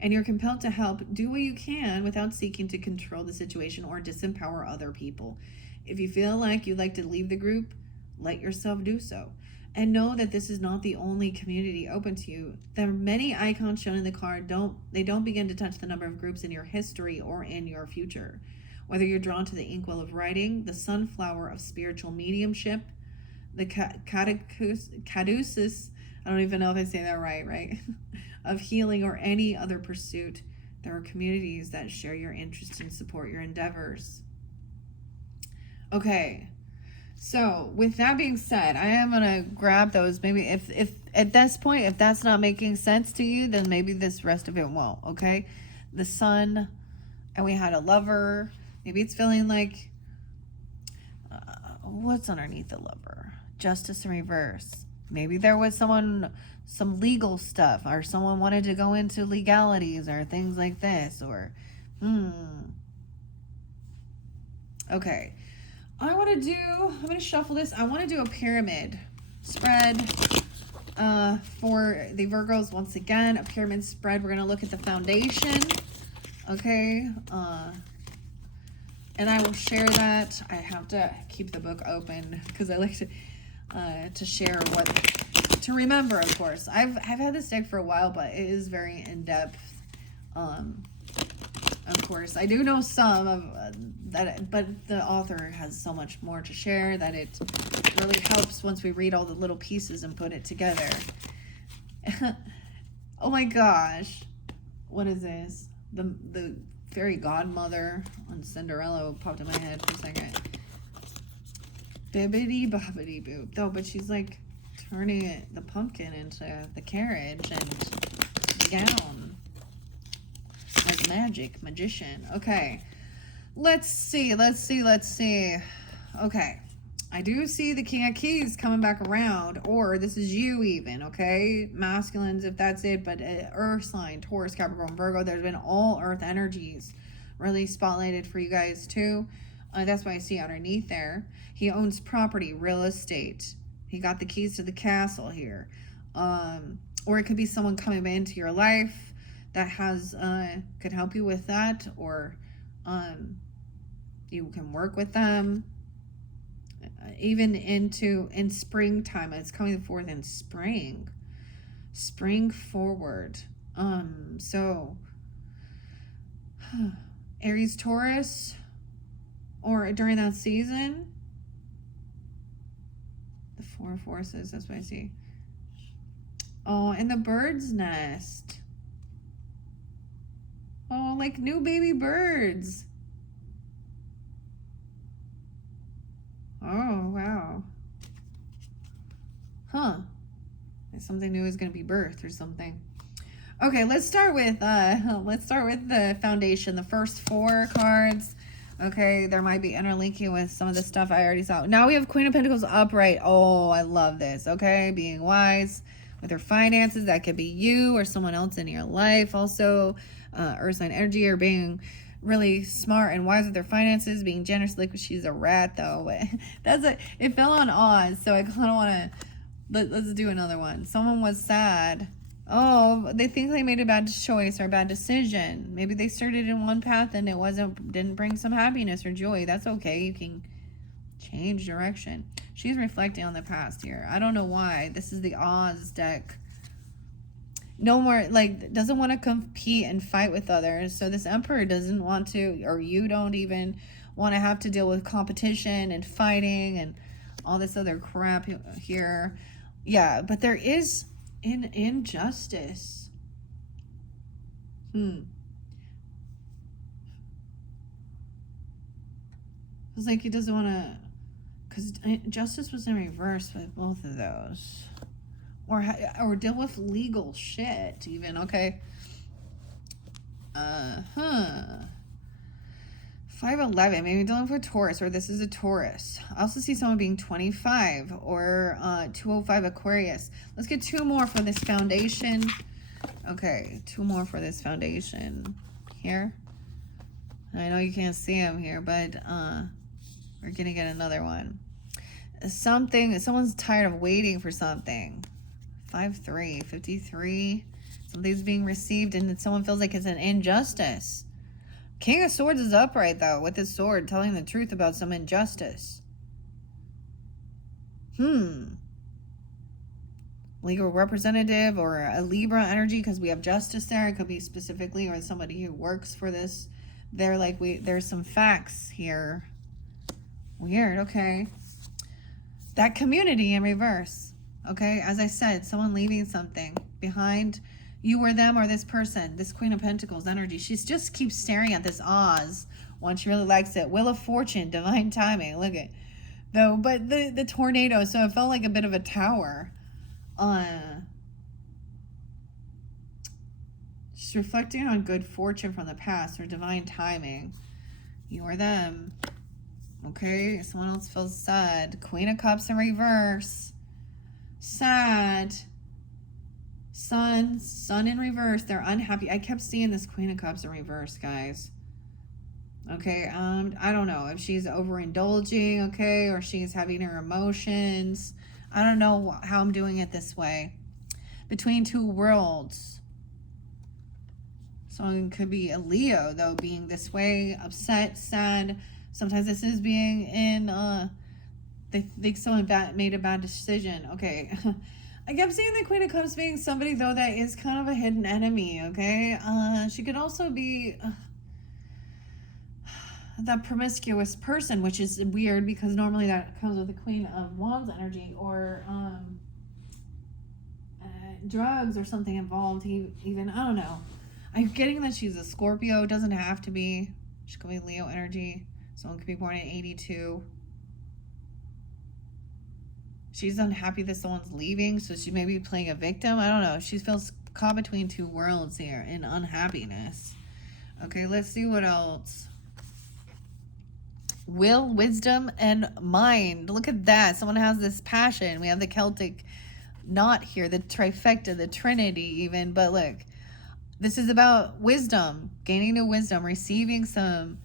and you're compelled to help, do what you can without seeking to control the situation or disempower other people. If you feel like you'd like to leave the group, let yourself do so. And know that this is not the only community open to you. The many icons shown in the card don't begin to touch the number of groups in your history or in your future. Whether you're drawn to the inkwell of writing, the sunflower of spiritual mediumship, the caduceus, I don't even know if I say that right? Of healing, or any other pursuit, there are communities that share your interests and support your endeavors. Okay, so with that being said, I am gonna grab those. Maybe if at this point, if that's not making sense to you, then maybe this rest of it won't. Okay, the sun, and we had a lover. Maybe it's feeling like what's underneath the lover? Justice in reverse. Maybe there was some legal stuff, or someone wanted to go into legalities or things like this, or okay. I'm going to shuffle this. I want to do a pyramid spread for the Virgos. Once again, a pyramid spread. We're going to look at the foundation. Okay. And I will share that. I have to keep the book open because I like to share what to remember, of course. I've had this deck for a while, but it is very in-depth. Of course, I do know some of that, but the author has so much more to share that it really helps once we read all the little pieces and put it together. Oh my gosh. What is this? The fairy godmother on Cinderella popped in my head for a second. Bibbidi bobbidi boop. No, but she's like turning the pumpkin into the carriage and the gown. Like magician. Okay. Let's see. Okay. I do see the King of Keys coming back around, or this is you even, okay? Masculines, if that's it, but Earth sign, Taurus, Capricorn, Virgo, there's been all Earth energies really spotlighted for you guys too. That's why I see underneath there. He owns property, real estate. He got the keys to the castle here. Or it could be someone coming into your life that has could help you with that, or you can work with them. Even in springtime, it's coming forth in spring forward. So Aries, Taurus, or during that season, the four forces, that's what I see. Oh, and the bird's nest. Oh, like new baby birds. Oh, wow. Huh. Something new is going to be birthed or something. Okay, let's start with the foundation, the first 4 cards. Okay, there might be interlinking with some of the stuff I already saw. Now we have Queen of Pentacles upright. Oh, I love this. Okay, being wise with her finances. That could be you or someone else in your life. Also, Earth sign energy, or being really smart and wise with their finances, being generous. Like she's a rat though. It fell on Oz, so I kind of want to Let's do another one. Someone was sad. Oh, they think they made a bad choice or a bad decision. Maybe they started in one path and didn't bring some happiness or joy. That's okay. You can change direction. She's reflecting on the past here. I don't know why. This is the Oz deck. No more, like, doesn't want to compete and fight with others. So this Emperor doesn't want to, or you don't even want to have to deal with competition and fighting and all this other crap here. Yeah, but there is an injustice. It's like he doesn't want to, because justice was in reverse with both of those. Or deal with legal shit even, okay? 511, maybe dealing with Taurus, or this is a Taurus. I also see someone being 25 or 205 Aquarius. Let's get 2 more for this foundation. Okay, 2 more for this foundation here. I know you can't see them here, but we're gonna get another one. Someone's tired of waiting for something. 5-3, 53. Something's being received and someone feels like it's an injustice. King of Swords is upright, though, with his sword, telling the truth about some injustice. Legal representative or a Libra energy, because we have justice there. It could be specifically, or somebody who works for this. They're like, there's some facts here. Weird, okay. That community in reverse. Okay, as I said, someone leaving something behind, you or them or this person, this Queen of Pentacles energy. She just keeps staring at this Oz one. She really likes it. Wheel of Fortune, divine timing. Look at, though, but the tornado, so it felt like a bit of a tower. She's reflecting on good fortune from the past or divine timing. You or them. Okay, someone else feels sad. Queen of Cups in reverse. Sad. Sun in reverse. They're unhappy. I kept seeing this Queen of Cups in reverse, guys. Okay, I don't know if she's overindulging, okay, or she's having her emotions. I don't know how I'm doing it this way. Between 2 worlds. Someone could be a Leo, though, being this way, upset, sad. Sometimes this is being in, they think someone made a bad decision. Okay. I kept seeing the Queen of Cups being somebody, though, that is kind of a hidden enemy, okay? She could also be that promiscuous person, which is weird because normally that comes with the Queen of Wands energy, or drugs or something involved. Even, I don't know. I'm getting that she's a Scorpio. It doesn't have to be. She could be Leo energy. Someone could be born in 82. She's unhappy that someone's leaving, so she may be playing a victim. I don't know. She feels caught between 2 worlds here in unhappiness. Okay, let's see what else. Will, wisdom, and mind. Look at that. Someone has this passion. We have the Celtic knot here, the trifecta, the Trinity even. But look, this is about wisdom, gaining new wisdom, receiving some,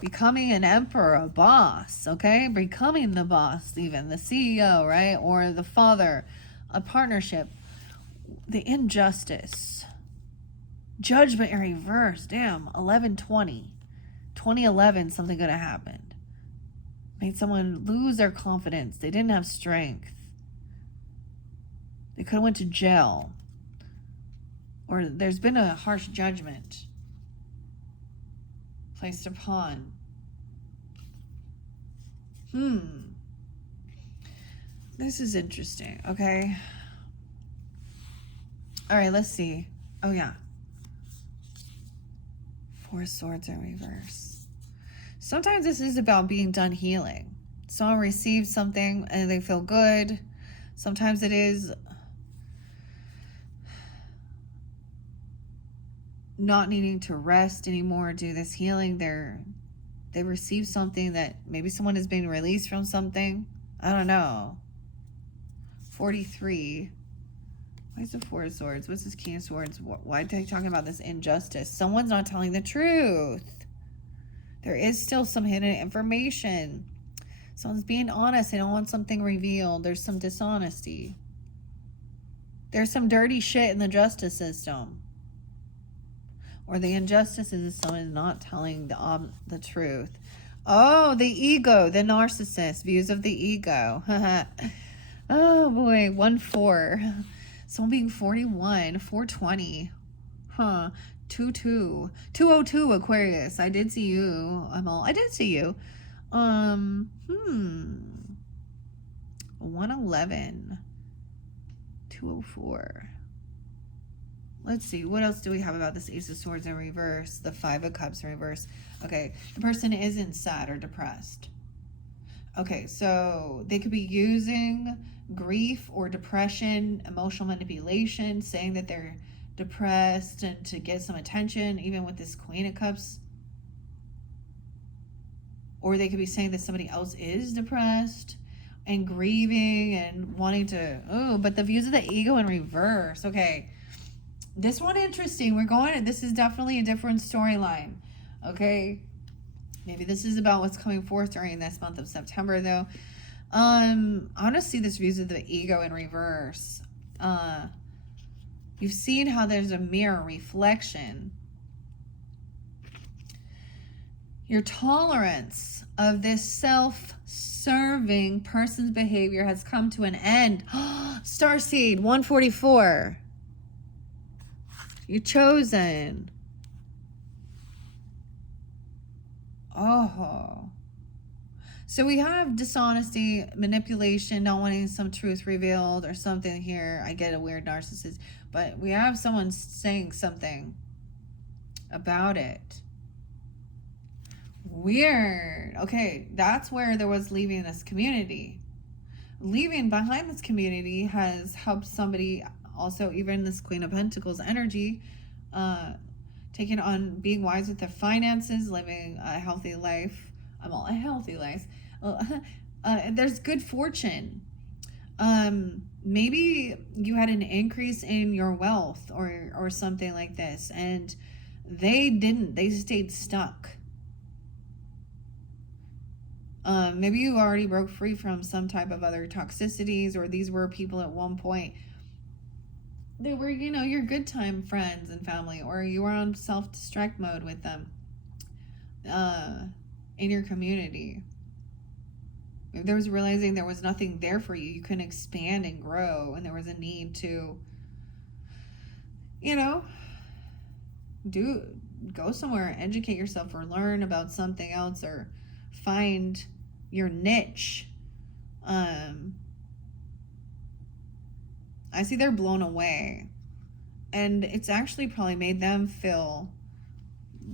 becoming an emperor, a boss, okay? Becoming the boss even, the CEO, right? Or the father, a partnership. The injustice. Judgment in reverse. Damn, 11-20. 2011, something could have happened. Made someone lose their confidence. They didn't have strength. They could have went to jail. Or there's been a harsh judgment placed upon. This is interesting, okay? All right, let's see. Oh, yeah. 4 swords in reverse. Sometimes this is about being done healing. Someone receives something and they feel good. Sometimes it is not needing to rest anymore, do this healing. They receive something that maybe someone is being released from something. I don't know. 43. Why is the 4 of Swords? What's this King of Swords? Why are they talking about this injustice? Someone's not telling the truth. There is still some hidden information. Someone's being honest. They don't want something revealed. There's some dishonesty. There's some dirty shit in the justice system. Or the injustice is someone not telling the truth. Oh, the ego, the narcissist, views of the ego. Oh boy, 1-4. Someone being 41, 420. Huh. 2-2. 202 Aquarius. I did see you. I did see you. 111. 204. Let's see, what else do we have about this Ace of Swords in reverse? The Five of Cups in reverse. Okay, the person isn't sad or depressed. Okay, so they could be using grief or depression, emotional manipulation, saying that they're depressed and to get some attention, even with this Queen of Cups. Or they could be saying that somebody else is depressed and grieving and wanting to, oh, but the views of the ego in reverse. Okay. This one interesting. This is definitely a different storyline. Okay. Maybe this is about what's coming forth during this month of September though. I want to see this views of the ego in reverse. You've seen how there's a mirror reflection. Your tolerance of this self-serving person's behavior has come to an end. Starseed 144. You're chosen. Oh. So we have dishonesty, manipulation, not wanting some truth revealed or something here. I get a weird narcissist. But we have someone saying something about it. Weird. Okay, that's where there was leaving this community. Leaving behind this community has helped somebody also, even this Queen of Pentacles energy, taking on being wise with their finances, living a healthy life. A healthy life. There's good fortune. Maybe you had an increase in your wealth or something like this, and they didn't. They stayed stuck. Maybe you already broke free from some type of other toxicities, or these were people at one point. They were, your good time friends and family, or you were on self-destruct mode with them in your community. There was realizing there was nothing there for you. You couldn't expand and grow, and there was a need to, go somewhere, educate yourself, or learn about something else, or find your niche. I see they're blown away, and it's actually probably made them feel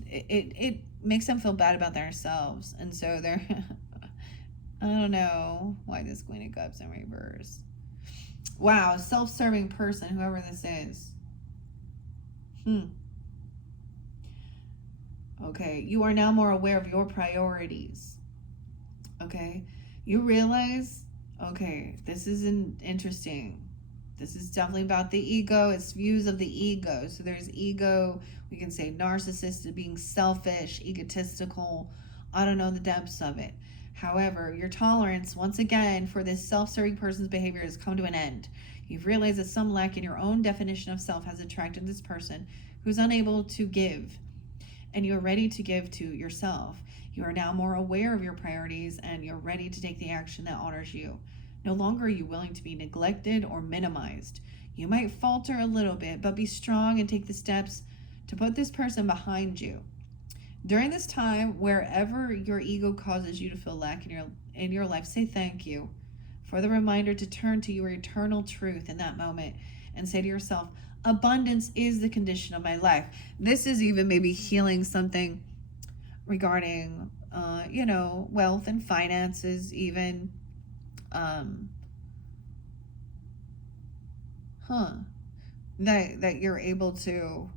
it makes them feel bad about themselves, and so they're I don't know why this Queen of Cups in reverse. Wow, self-serving person, whoever this is. Okay, you are now more aware of your priorities. Okay, you realize, okay, this is interesting. This is definitely about the ego. It's views of the ego. So there's ego. We can say narcissist, being selfish, egotistical. I don't know the depths of it. However, your tolerance, once again, for this self-serving person's behavior has come to an end. You've realized that some lack in your own definition of self has attracted this person who's unable to give. And you're ready to give to yourself. You are now more aware of your priorities, and you're ready to take the action that honors you. No longer are you willing to be neglected or minimized. You might falter a little bit, but be strong and take the steps to put this person behind you. During this time, wherever your ego causes you to feel lack in your life, say thank you for the reminder to turn to your eternal truth in that moment and say to yourself, abundance is the condition of my life. This is even maybe healing something regarding, wealth and finances, even. That you're able to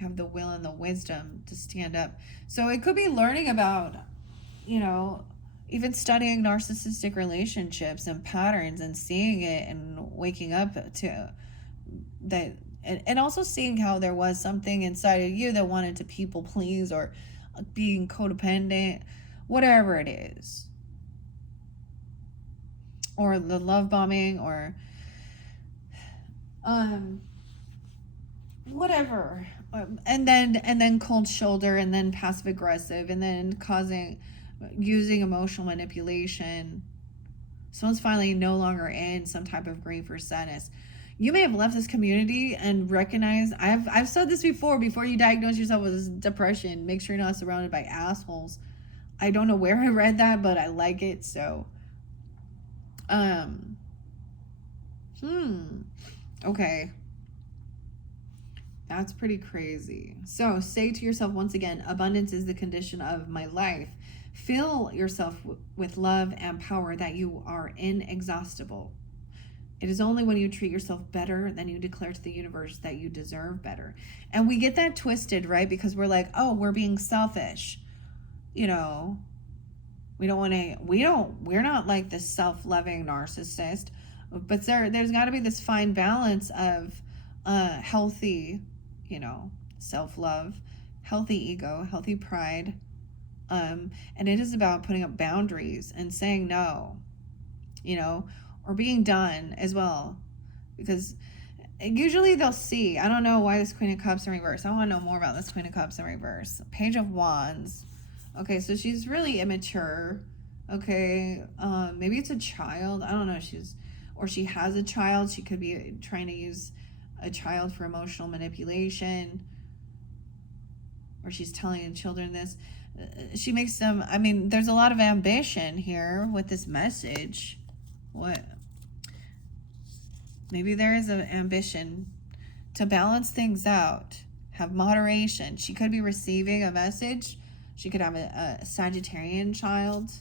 have the will and the wisdom to stand up. So it could be learning about, even studying narcissistic relationships and patterns and seeing it and waking up to that, and also seeing how there was something inside of you that wanted to people please or being codependent, whatever it is. or the love bombing, or whatever. And then cold shoulder, and then passive aggressive, and then using emotional manipulation. Someone's finally no longer in some type of grief or sadness. You may have left this community and recognized, I've said this before you diagnose yourself with depression, make sure you're not surrounded by assholes. I don't know where I read that, but I like it. So okay, that's pretty crazy. So say to yourself once again, abundance is the condition of my life. Fill yourself with love and power that you are inexhaustible. It is only when you treat yourself better than you declare to the universe that you deserve better. And we get that twisted, right? Because we're like, oh, we're being selfish. You know, we're not like this self-loving narcissist. But there's got to be this fine balance of healthy, self-love, healthy ego, healthy pride. And it is about putting up boundaries and saying no, or being done as well. Because usually they'll see, I don't know why this Queen of Cups in reverse. I want to know more about this Queen of Cups in reverse. Page of Wands. Okay, so she's really immature. Okay, maybe it's a child. I don't know. She has a child. She could be trying to use a child for emotional manipulation, or she's telling the children this. She makes them, there's a lot of ambition here with this message. What? Maybe there is an ambition to balance things out, have moderation. She could be receiving a message. She could have a Sagittarian child,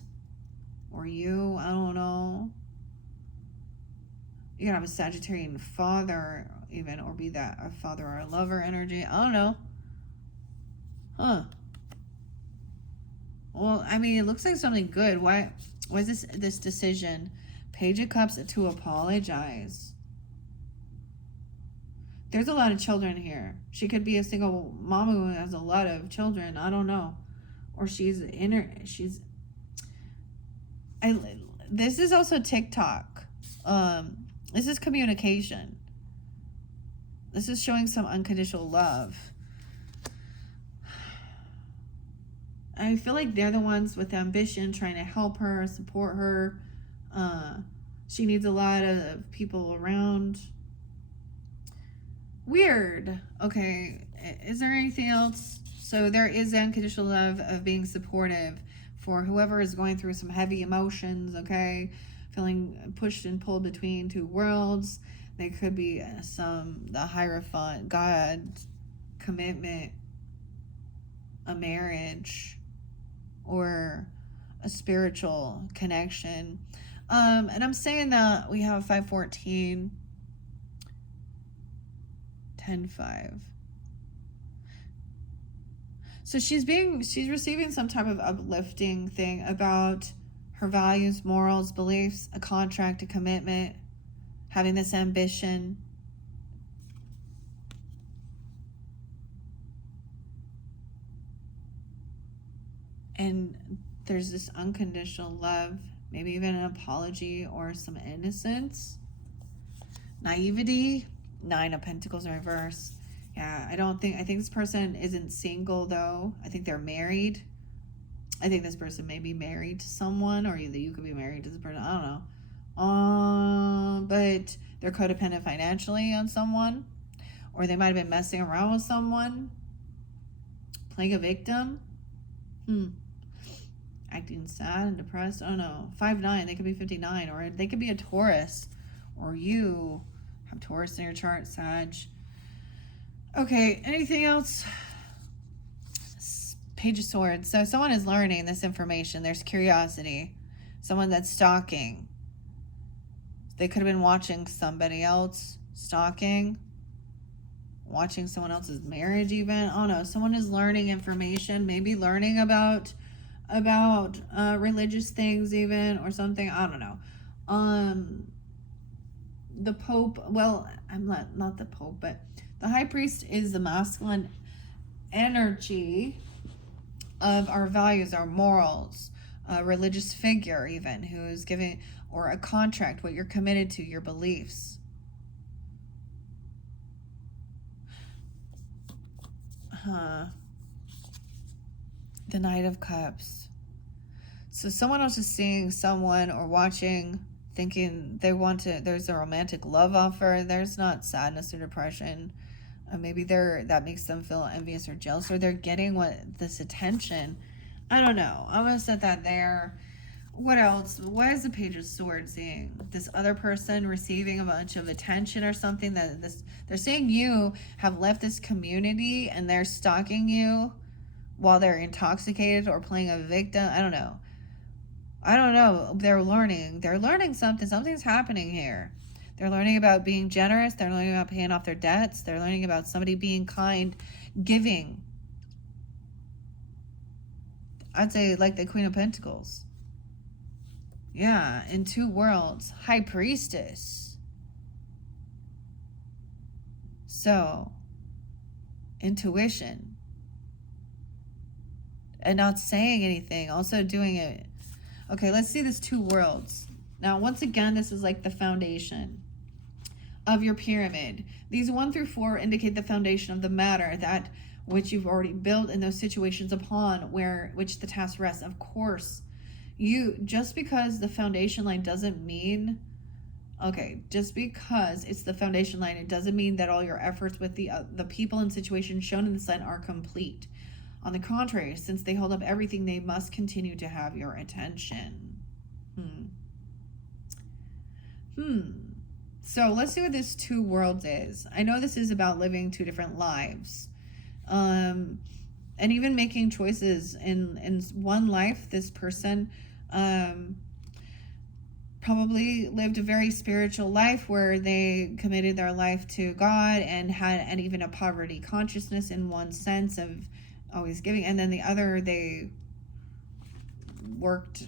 or you, I don't know. You could have a Sagittarian father even, or be that a father or a lover energy. I don't know. Huh. Well, it looks like something good. Why is this decision? Page of Cups to apologize. There's a lot of children here. She could be a single mom who has a lot of children. I don't know. Or this is also TikTok. This is communication. This is showing some unconditional love. I feel like they're the ones with ambition, trying to help her, support her. She needs a lot of people around. Weird. Okay, is there anything else? So there is unconditional love of being supportive for whoever is going through some heavy emotions, okay? Feeling pushed and pulled between two worlds. There could be the Hierophant, God, commitment, a marriage, or a spiritual connection. And I'm saying that we have 514, 10-5. So she's receiving some type of uplifting thing about her values, morals, beliefs, a contract, a commitment, having this ambition. And there's this unconditional love, maybe even an apology or some innocence, naivety. 9 of Pentacles in reverse. Yeah, I think this person isn't single though. I think they're married. I think this person may be married to someone, or either you could be married to this person. I don't know. But they're codependent financially on someone, or they might have been messing around with someone, playing a victim. Acting sad and depressed. I don't know. 5-9. They could be 59, or they could be a Taurus, or you have Taurus in your chart, Sag. Okay, anything else? Page of Swords. So someone is learning this information. There's curiosity. Someone that's stalking. They could have been watching somebody else, stalking, watching someone else's marriage even. I don't know. Someone is learning information, maybe learning about religious things even, or something. I don't know. The Pope, well, I'm not the Pope, but the High Priest is the masculine energy of our values, our morals, a religious figure even, who is giving, or a contract, what you're committed to, your beliefs. The Knight of Cups. So someone else is seeing someone or watching, thinking they want to, there's a romantic love offer, there's not sadness or depression. Maybe that makes them feel envious or jealous, or they're getting this attention. I don't know. I'm going to set that there. What else? What is the Page of Swords seeing? This other person receiving a bunch of attention or something, they're saying you have left this community and they're stalking you while they're intoxicated or playing a victim. I don't know. They're learning something. Something's happening here. They're learning about being generous. They're learning about paying off their debts. They're learning about somebody being kind, giving. I'd say like the Queen of Pentacles. Yeah, in 2 worlds. High Priestess. So, intuition. And not saying anything. Also doing it. Okay, let's see this 2 worlds. Now, once again, this is like the foundation of your pyramid. These 1 through 4 indicate the foundation of the matter, that which you've already built in those situations upon which the task rests. Of course, just because the foundation line doesn't mean, just because it's the foundation line, it doesn't mean that all your efforts with the people and situations shown in the sign are complete. On the contrary, since they hold up everything, they must continue to have your attention. So let's see what this 2 worlds is. I know this is about living 2 different lives. And even making choices in one life. This person probably lived a very spiritual life where they committed their life to God and had even a poverty consciousness in one sense of always giving. And then the other, they worked.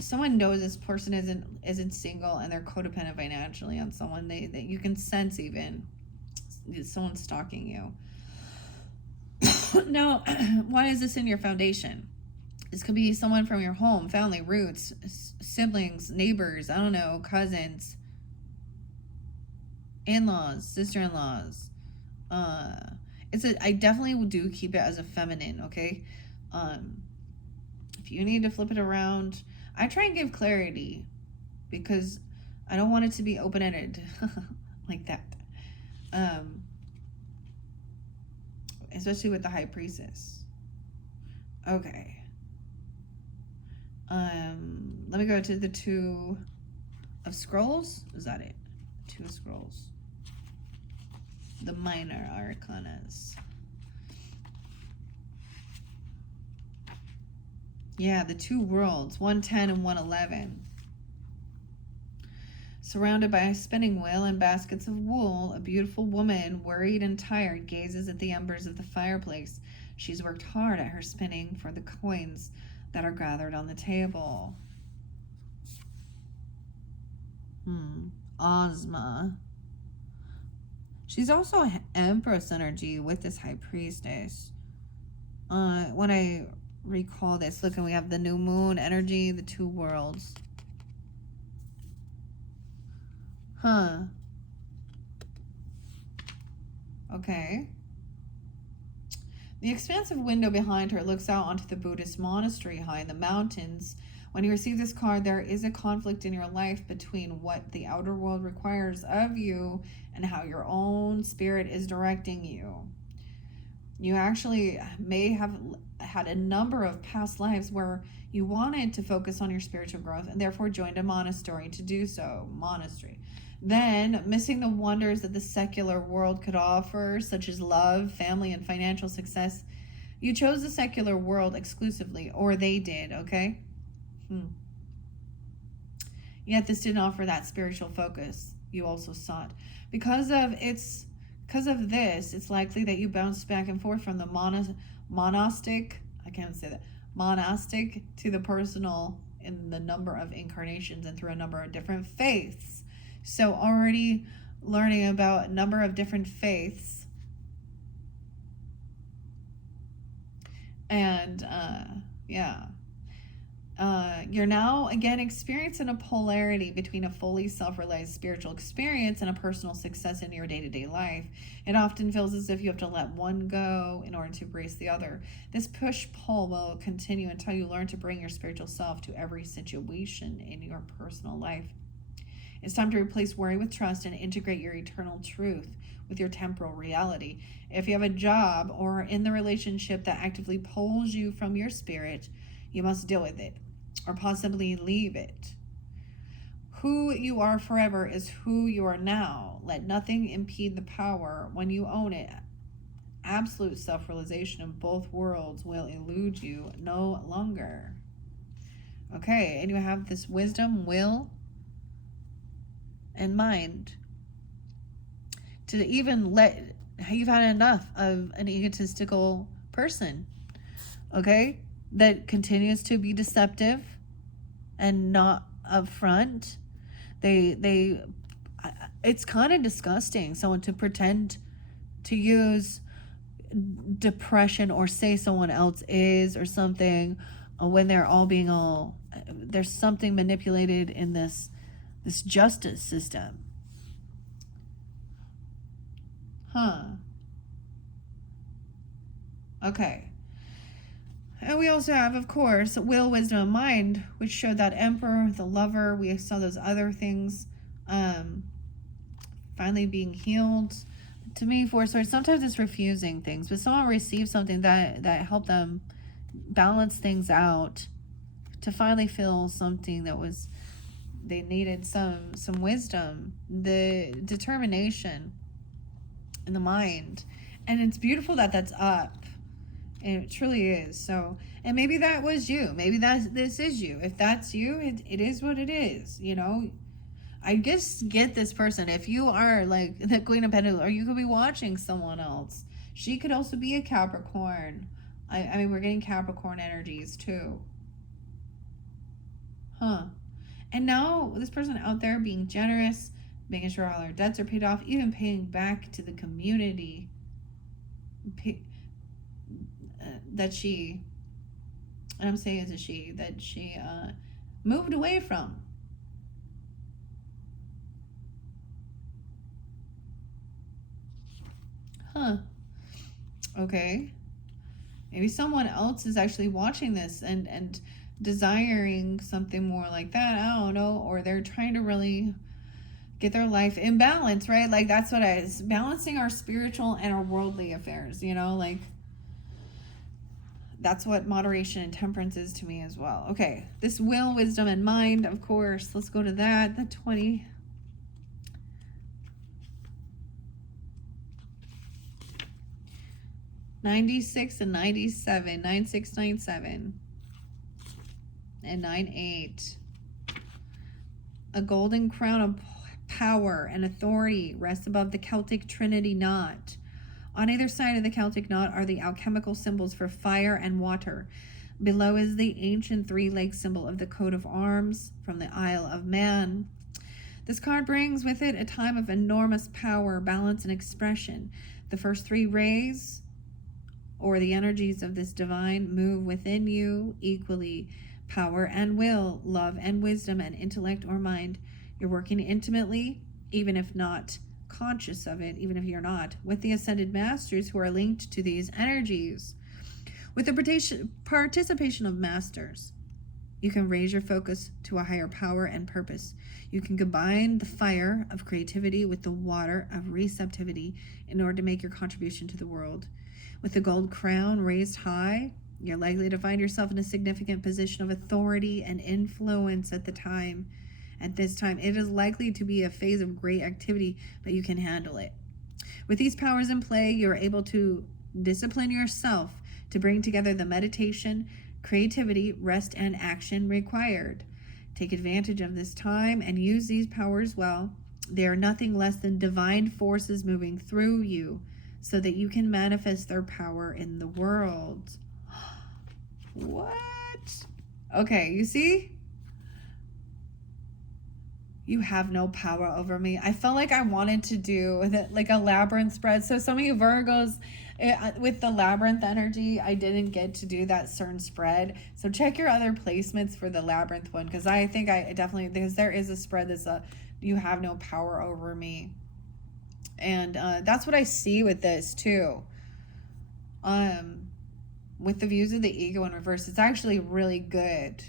Someone knows this person isn't single and they're codependent financially on someone. That you can sense even someone's stalking you. Now, why is this in your foundation? This could be someone from your home, family, roots, siblings, neighbors, I don't know, cousins, in-laws, sister-in-laws. I definitely do keep it as a feminine, okay? If you need to flip it around, I try and give clarity because I don't want it to be open-ended like that. Especially with the High Priestess. Okay. Let me go to the 2 of Scrolls. Is that it? 2 of Scrolls. The minor arcanas. Yeah, the 2 worlds, 110 and 111. Surrounded by a spinning wheel and baskets of wool, a beautiful woman, worried and tired, gazes at the embers of the fireplace. She's worked hard at her spinning for the coins that are gathered on the table. Ozma. She's also Empress energy with this High Priestess. When I recall this, look, and we have the new moon energy, the 2 worlds. Okay. The expansive window behind her looks out onto the Buddhist monastery high in the mountains. When you receive this card, there is a conflict in your life between what the outer world requires of you and how your own spirit is directing you. You actually may have had a number of past lives where you wanted to focus on your spiritual growth and therefore joined a monastery to do so. Then, missing the wonders that the secular world could offer, such as love, family, and financial success, you chose the secular world exclusively, or they did, okay? Yet this didn't offer that spiritual focus you also sought. Because of this, it's likely that you bounced back and forth from the monastic to the personal in the number of incarnations and through a number of different faiths. So already learning about a number of different faiths. And, yeah. You're now again experiencing a polarity between a fully self-realized spiritual experience and a personal success in your day-to-day life. It often feels as if you have to let one go in order to embrace the other. This push-pull will continue until you learn to bring your spiritual self to every situation in your personal life. It's time to replace worry with trust and integrate your eternal truth with your temporal reality. If you have a job or in the relationship that actively pulls you from your spirit, you must deal with it or possibly leave it. Who you are forever is who you are now. Let nothing impede the power when you own it. Absolute self-realization of both worlds will elude you no longer. Okay, and you have this wisdom, will, and mind to even let, you've had enough of an egotistical person, okay, that continues to be deceptive and not upfront. They it's kind of disgusting, someone to pretend to use depression or say someone else is or something when they're all being all, there's something manipulated in this justice system. Okay. And we also have, of course, will, wisdom, and mind, which showed that Emperor, the lover. We saw those other things finally being healed. To me, Four Swords, sometimes it's refusing things, but someone received something that helped them balance things out to finally feel something that was, they needed some wisdom, the determination in the mind. And it's beautiful that that's up. And it truly is. So, and maybe that was you. Maybe this is you. If that's you, it is what it is. You know, I just get this person. If you are like the Queen of Pentacles, or you could be watching someone else. She could also be a Capricorn. I mean, we're getting Capricorn energies too. And now this person out there being generous, making sure all their debts are paid off, even paying back to the community that she, and I'm saying it's a she, that she moved away from. Okay. Maybe someone else is actually watching this and desiring something more like that. I don't know. Or they're trying to really get their life in balance, right? Like that's what it's balancing our spiritual and our worldly affairs, you know, like that's what moderation and temperance is to me as well. Okay, this will, wisdom, and mind, of course. Let's go to that. The 20. $96 and 97. 9697. And 98. A golden crown of power and authority rests above the Celtic Trinity knot. On either side of the Celtic knot are the alchemical symbols for fire and water. Below is the ancient three-legged symbol of the coat of arms from the Isle of Man. This card brings with it a time of enormous power, balance, and expression. The first three rays, or the energies of this divine, move within you equally. Power and will, love and wisdom, and intellect or mind. You're working intimately, even if not conscious of it, even if you're not, with the ascended masters who are linked to these energies. With the participation of masters, you can raise your focus to a higher power and purpose. You can combine the fire of creativity with the water of receptivity in order to make your contribution to the world. With the gold crown raised high, you're likely to find yourself in a significant position of authority and influence at this time. It is likely to be a phase of great activity, but you can handle it. With these powers in play, you are able to discipline yourself to bring together the meditation, creativity, rest, and action required. Take advantage of this time and use these powers well. They are nothing less than divine forces moving through you so that you can manifest their power in the world. What? Okay, you see? You have no power over me. I felt like I wanted to do that, like a labyrinth spread. So some of you Virgos, with the labyrinth energy, I didn't get to do that certain spread. So check your other placements for the labyrinth one, because I think I definitely, because there is a spread that's you have no power over me. And that's what I see with this too. With the views of the ego in reverse, it's actually really good.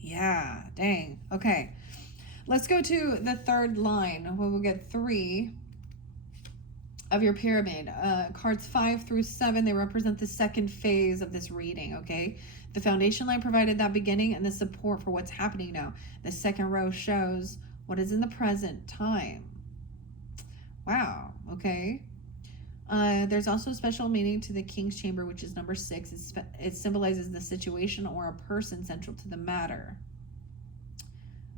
Yeah, dang. Okay. Let's go to the third line. We'll get 3 of your pyramid. Cards 5 through 7, they represent the second phase of this reading, okay? The foundation line provided that beginning and the support for what's happening now. The second row shows what is in the present time. Wow, okay. There's also special meaning to the King's Chamber, which is number 6. It symbolizes the situation or a person central to the matter.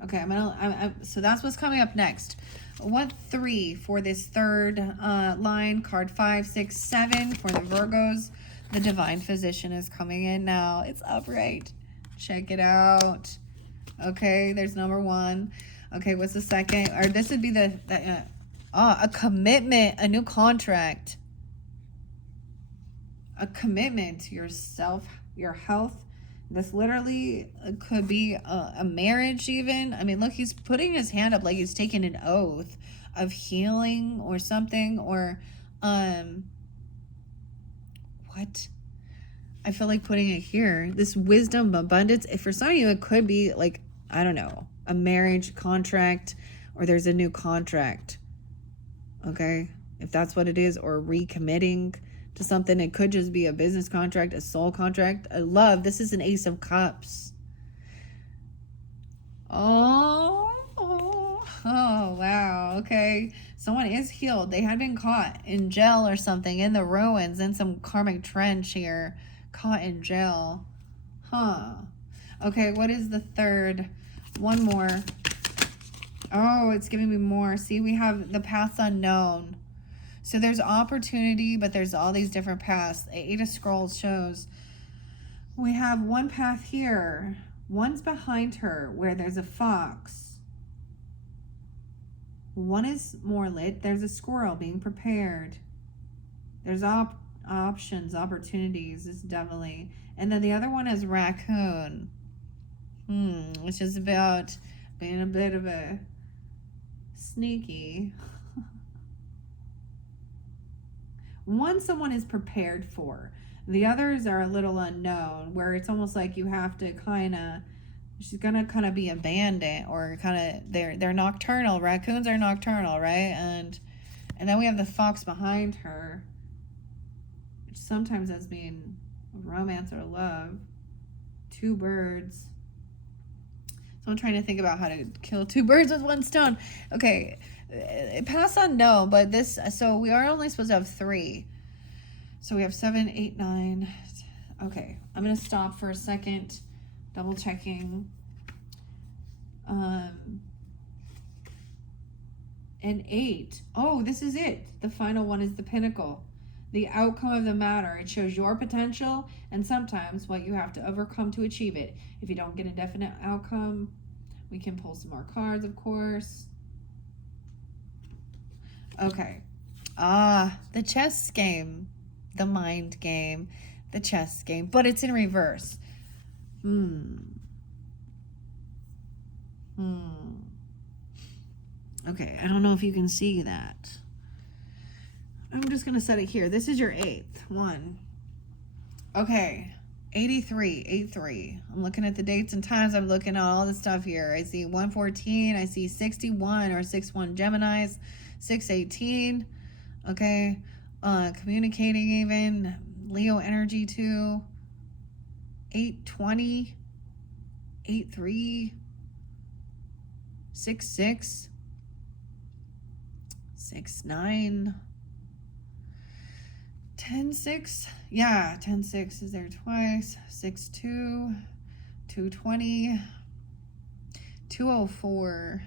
Okay, so that's what's coming up next. What 3 for this third line? Card 5, 6, 7 for the Virgos. The Divine Physician is coming in now. It's upright. Check it out. Okay, there's number 1. Okay, what's the second? Or this would be a commitment, a new contract. A commitment to yourself, your health. This literally could be a marriage even. I mean, look, he's putting his hand up like he's taking an oath of healing or something. Or, what? I feel like putting it here. This wisdom, abundance. If for some of you, it could be like, I don't know, a marriage contract, or there's a new contract. Okay? If that's what it is, or recommitting to something. It could just be a business contract, a soul contract, a love. This is an Ace of Cups. Oh, wow. Okay. Someone is healed. They had been caught in jail or something, in the ruins, in some karmic trench here. Caught in jail. Huh. Okay, what is the third? One more. Oh, it's giving me more. See, we have the path unknown. So there's opportunity, but there's all these different paths. 8 of Scrolls shows we have one path here. One's behind her where there's a fox. One is more lit. There's a squirrel being prepared. There's options, opportunities. It's definitely. And then the other one is raccoon. Which is about being a bit of a sneaky. One, someone is prepared for. The others are a little unknown, where it's almost like you have to she's gonna kind of be a bandit, or kind of, they're nocturnal. Raccoons are nocturnal, right? And then we have the fox behind her, which sometimes has been romance or love. 2 birds. So I'm trying to think about how to kill 2 birds with 1 stone. Okay. Pass on no, but this, so we are only supposed to have 3. So we have 7, 8, 9. Okay, I'm gonna stop for a second, double checking. And 8. Oh, this is it. The final one is the pinnacle. The outcome of the matter. It shows your potential and sometimes what you have to overcome to achieve it. If you don't get a definite outcome, we can pull some more cards, of course. Okay. The chess game, the mind game, the chess game, but it's in reverse. Okay, I don't know if you can see that. I'm just going to set it here. This is your 8th one. Okay, 83. I'm looking at the dates and times. I'm looking at all the stuff here. I see 114. I see 61 or 61 Geminis. 618. Okay, communicating even. Leo energy too. 820. 83. 66. 69. 10-6. Yeah, 10-6 is there twice. 6-2. 220. 204.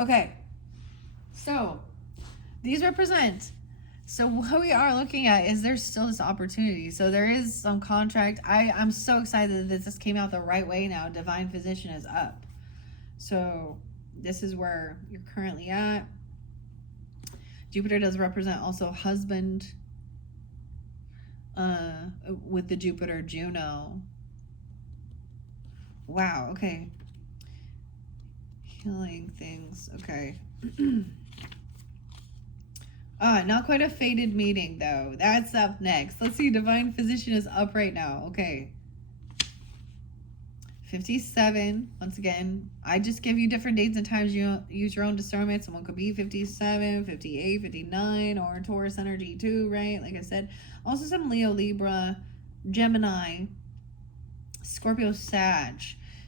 Okay, so these represent So what we are looking at is there's still this opportunity. So there is some contract. I'm so excited that this came out the right way now. Divine Physician is up. So this is where you're currently at. Jupiter does represent also husband with the Jupiter Juno. Wow, okay. Healing things. Okay. Not quite a fated meeting though. That's up next. Let's see. Divine Physician is up right now. Okay. 57. Once again, I just give you different dates and times. You use your own discernment. Someone could be 57, 58, 59, or Taurus energy too, right? Like I said. Also some Leo, Libra, Gemini, Scorpio, Sag.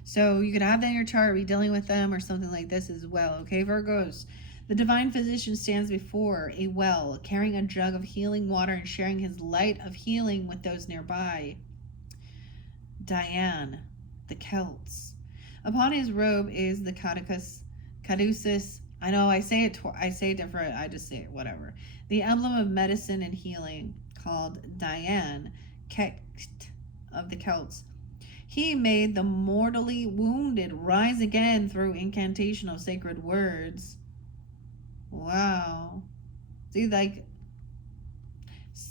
So you could have that in your chart, be dealing with them or something like this as well. Okay, Virgos. The Divine Physician stands before a well, carrying a jug of healing water and sharing his light of healing with those nearby. Diane, the Celts. Upon his robe is the caduceus. I know I say it. I say it different. I just say it. Whatever. The emblem of medicine and healing, called Diane, Sept of the Celts. He made the mortally wounded rise again through incantation of sacred words. Wow. See, like,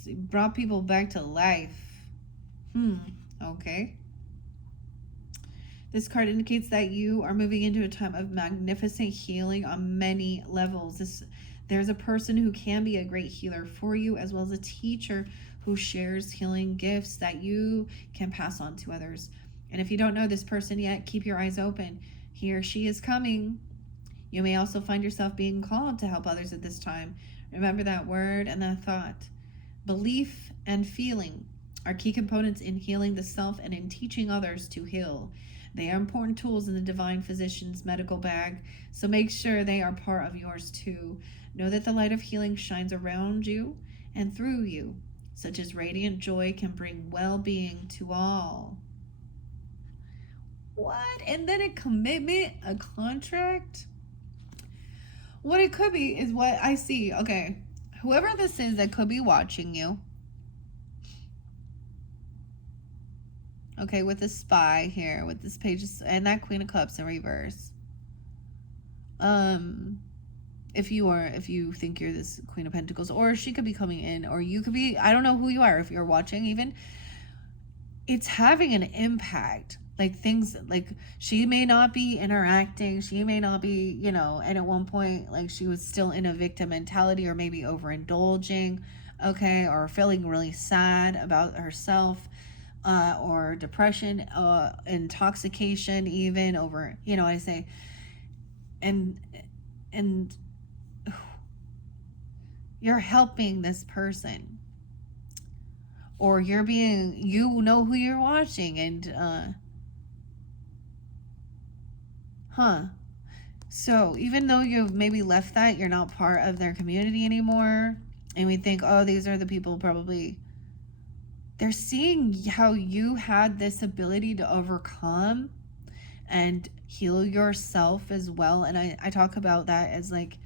brought people back to life. Okay. This card indicates that you are moving into a time of magnificent healing on many levels. There's a person who can be a great healer for you, as well as a teacher who shares healing gifts that you can pass on to others. And if you don't know this person yet, keep your eyes open. He or she is coming. You may also find yourself being called to help others at this time. Remember that word and that thought. Belief and feeling are key components in healing the self and in teaching others to heal. They are important tools in the Divine Physician's medical bag, so make sure they are part of yours too. Know that the light of healing shines around you and through you. Such as radiant joy can bring well-being to all. What? And then a commitment, a contract? What it could be is what I see. Okay, whoever this is that could be watching you. Okay, with the spy here, with this page, and that Queen of Cups in reverse. If you think you're this Queen of Pentacles, or she could be coming in, or you could be, I don't know who you are, if you're watching even, it's having an impact. Like things, like she may not be interacting, she may not be, and at one point, like she was still in a victim mentality, or maybe overindulging, okay, or feeling really sad about herself, or depression, intoxication, even over, I say, and you're helping this person, or you're being, who you're watching, and so even though you've maybe left that, you're not part of their community anymore, and we think, oh, these are the people probably, they're seeing how you had this ability to overcome and heal yourself as well. And I talk about that as like,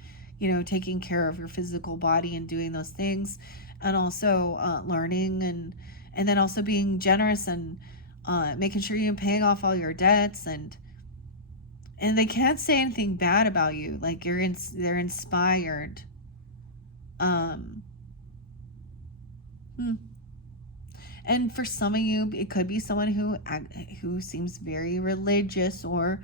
taking care of your physical body and doing those things, and also learning, and then also being generous, and making sure you're paying off all your debts, and they can't say anything bad about you. Like they're inspired. And for some of you, it could be someone who seems very religious, or,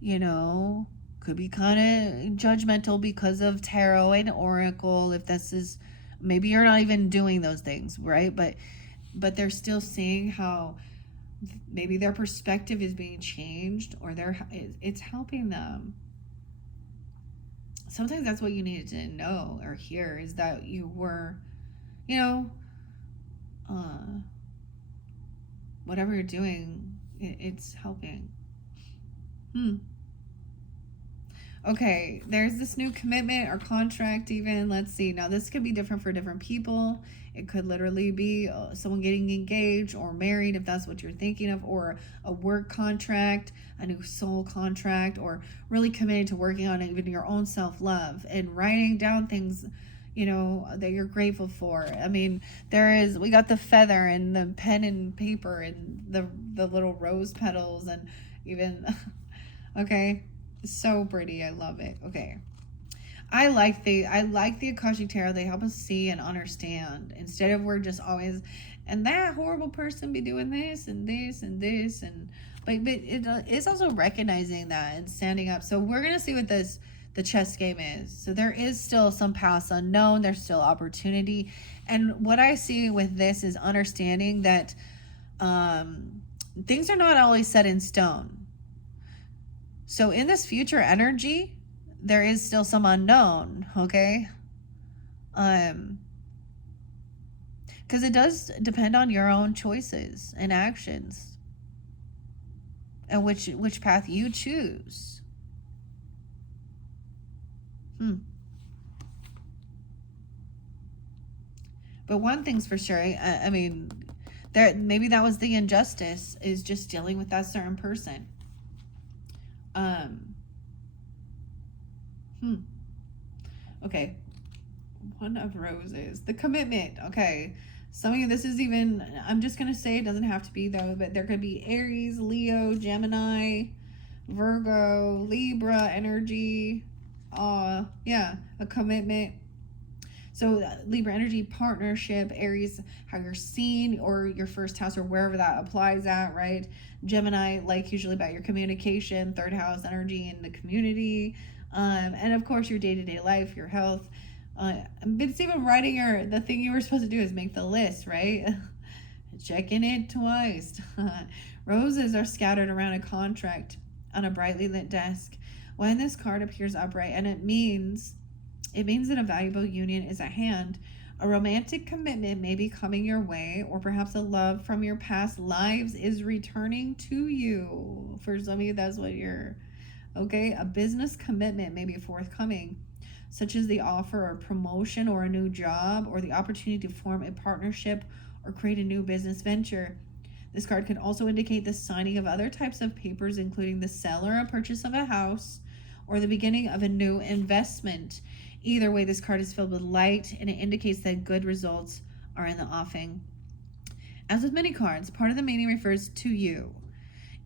could be kind of judgmental because of tarot and oracle. If this is, maybe you're not even doing those things, right? But they're still seeing how maybe their perspective is being changed, or it's helping them. Sometimes that's what you needed to know or hear, is that you were, whatever you're doing, it's helping. Okay, there's this new commitment or contract even. Let's see. Now, this could be different for different people. It could literally be someone getting engaged or married, if that's what you're thinking of, or a work contract, a new soul contract, or really committed to working on even your own self-love and writing down things, that you're grateful for. I mean, we got the feather and the pen and paper and the little rose petals and even, okay, so pretty. I love it. Okay. I like the Akashic Tarot. They help us see and understand instead of we're just always, and that horrible person be doing this and this and this and but it's also recognizing that and standing up. So we're gonna see what the chess game is. So there is still some past unknown. There's still opportunity, and what I see with this is understanding that things are not always set in stone. So in this future energy, there is still some unknown, okay? Because it does depend on your own choices and actions and which path you choose. But one thing's for sure, I mean, maybe that was the injustice, is just dealing with that certain person. Okay. One of roses. The commitment. Okay. Some of you, this is even, I'm just going to say, it doesn't have to be though, but there could be Aries, Leo, Gemini, Virgo, Libra energy. Yeah, a commitment. So Libra energy, partnership, Aries, how you're seen, or your first house, or wherever that applies at, right? Gemini, like usually about your communication, third house energy in the community, and of course your day-to-day life, your health. But it's even writing the thing you were supposed to do is make the list, right? Checking it twice. Roses are scattered around a contract on a brightly lit desk. When this card appears upright, and it means that a valuable union is at hand. A romantic commitment may be coming your way, or perhaps a love from your past lives is returning to you. For some of you, that's what okay? A business commitment may be forthcoming, such as the offer or promotion or a new job, or the opportunity to form a partnership or create a new business venture. This card can also indicate the signing of other types of papers, including the sale or a purchase of a house, or the beginning of a new investment. Either way, this card is filled with light, and it indicates that good results are in the offing. As with many cards, part of the meaning refers to you.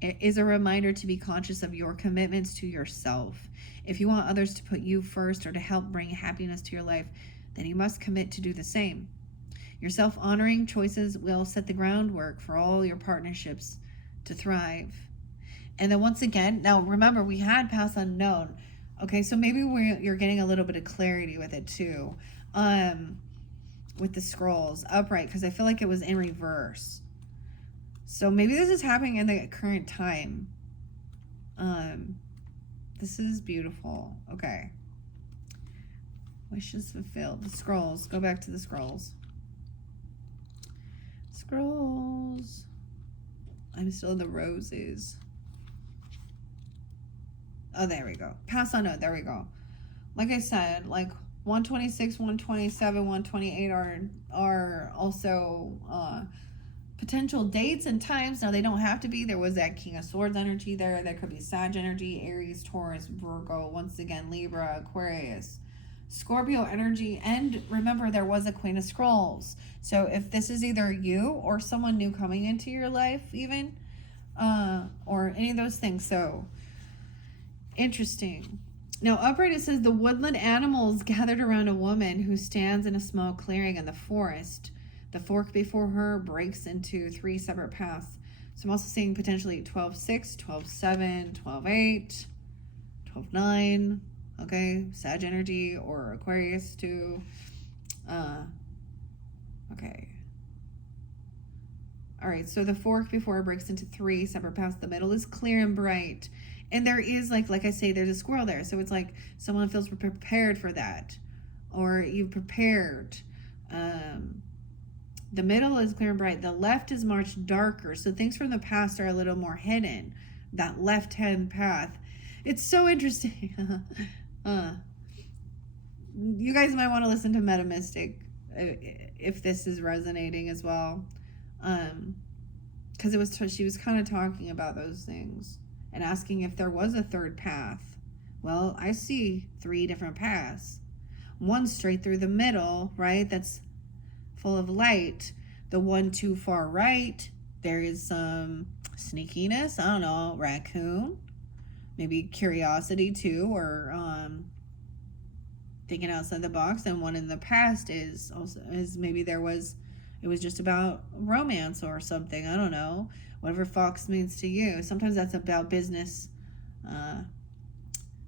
It is a reminder to be conscious of your commitments to yourself. If you want others to put you first or to help bring happiness to your life, then you must commit to do the same. Your self-honoring choices will set the groundwork for all your partnerships to thrive. And then once again, now remember, we had past unknown. Okay, so maybe you're getting a little bit of clarity with it too. With the scrolls upright, because I feel like it was in reverse. So maybe this is happening in the current time. This is beautiful. Okay. Wishes fulfilled. The scrolls. Go back to the scrolls. Scrolls. I'm still in the roses. Oh, there we go. Pass on note. There we go. Like I said, like 126, 127, 128 are also potential dates and times. Now, they don't have to be. There was that King of Swords energy there. There could be Sag energy, Aries, Taurus, Virgo, once again, Libra, Aquarius, Scorpio energy. And remember, there was a Queen of Scrolls. So if this is either you or someone new coming into your life even, or any of those things. So interesting. Now, upright, it says the woodland animals gathered around a woman who stands in a small clearing in the forest. The fork before her breaks into 3 separate paths. So I'm also seeing potentially 12-6, 12-7, 12-8, 12-9. Okay, Sag energy or Aquarius too. Okay. All right, so the fork before it breaks into 3 separate paths. The middle is clear and bright. And there is, like I say, there's a squirrel there. So it's like someone feels prepared for that. Or you've prepared. The middle is clear and bright. The left is much darker. So things from the past are a little more hidden. That left-hand path. It's so interesting. You guys might want to listen to Metamystic if this is resonating as well. Because she was kind of talking about those things and asking if there was a third path. Well, I see 3 different paths. one straight through the middle, right? That's full of light. The one too far right, there is some sneakiness. I don't know, raccoon, maybe curiosity too, or thinking outside the box. And one in the past is maybe it was just about romance or something. I don't know. Whatever fox means to you. Sometimes that's about business.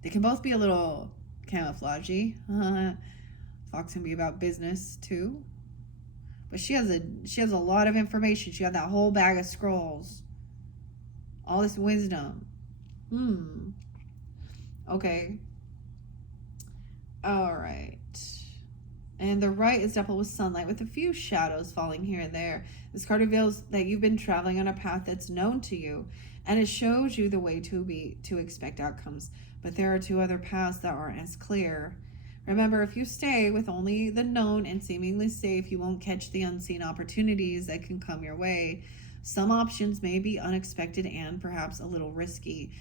They can both be a little camouflagey. Fox can be about business too. But she has a lot of information. She got that whole bag of scrolls. All this wisdom. Okay. All right. And the right is dappled with sunlight with a few shadows falling here and there. This card reveals that you've been traveling on a path that's known to you, and it shows you the way to expect outcomes. But there are two other paths that aren't as clear. Remember, if you stay with only the known and seemingly safe, you won't catch the unseen opportunities that can come your way. Some options may be unexpected and perhaps a little risky.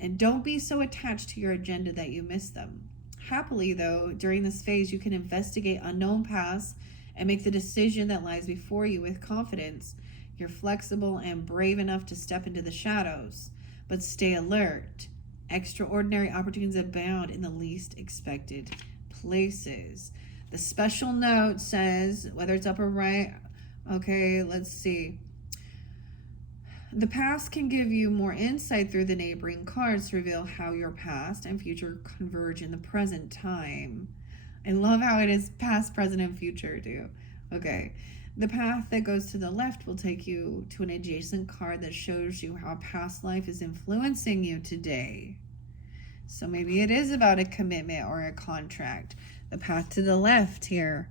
And don't be so attached to your agenda that you miss them. Happily, though, during this phase, you can investigate unknown paths and make the decision that lies before you with confidence. You're flexible and brave enough to step into the shadows, but stay alert. Extraordinary opportunities abound in the least expected places. The special note says, whether it's up or right, okay, let's see. The past can give you more insight through the neighboring cards to reveal how your past and future converge in the present time. I love how it is past, present, and future too. Okay. The path that goes to the left will take you to an adjacent card that shows you how past life is influencing you today. So maybe it is about a commitment or a contract. The path to the left here.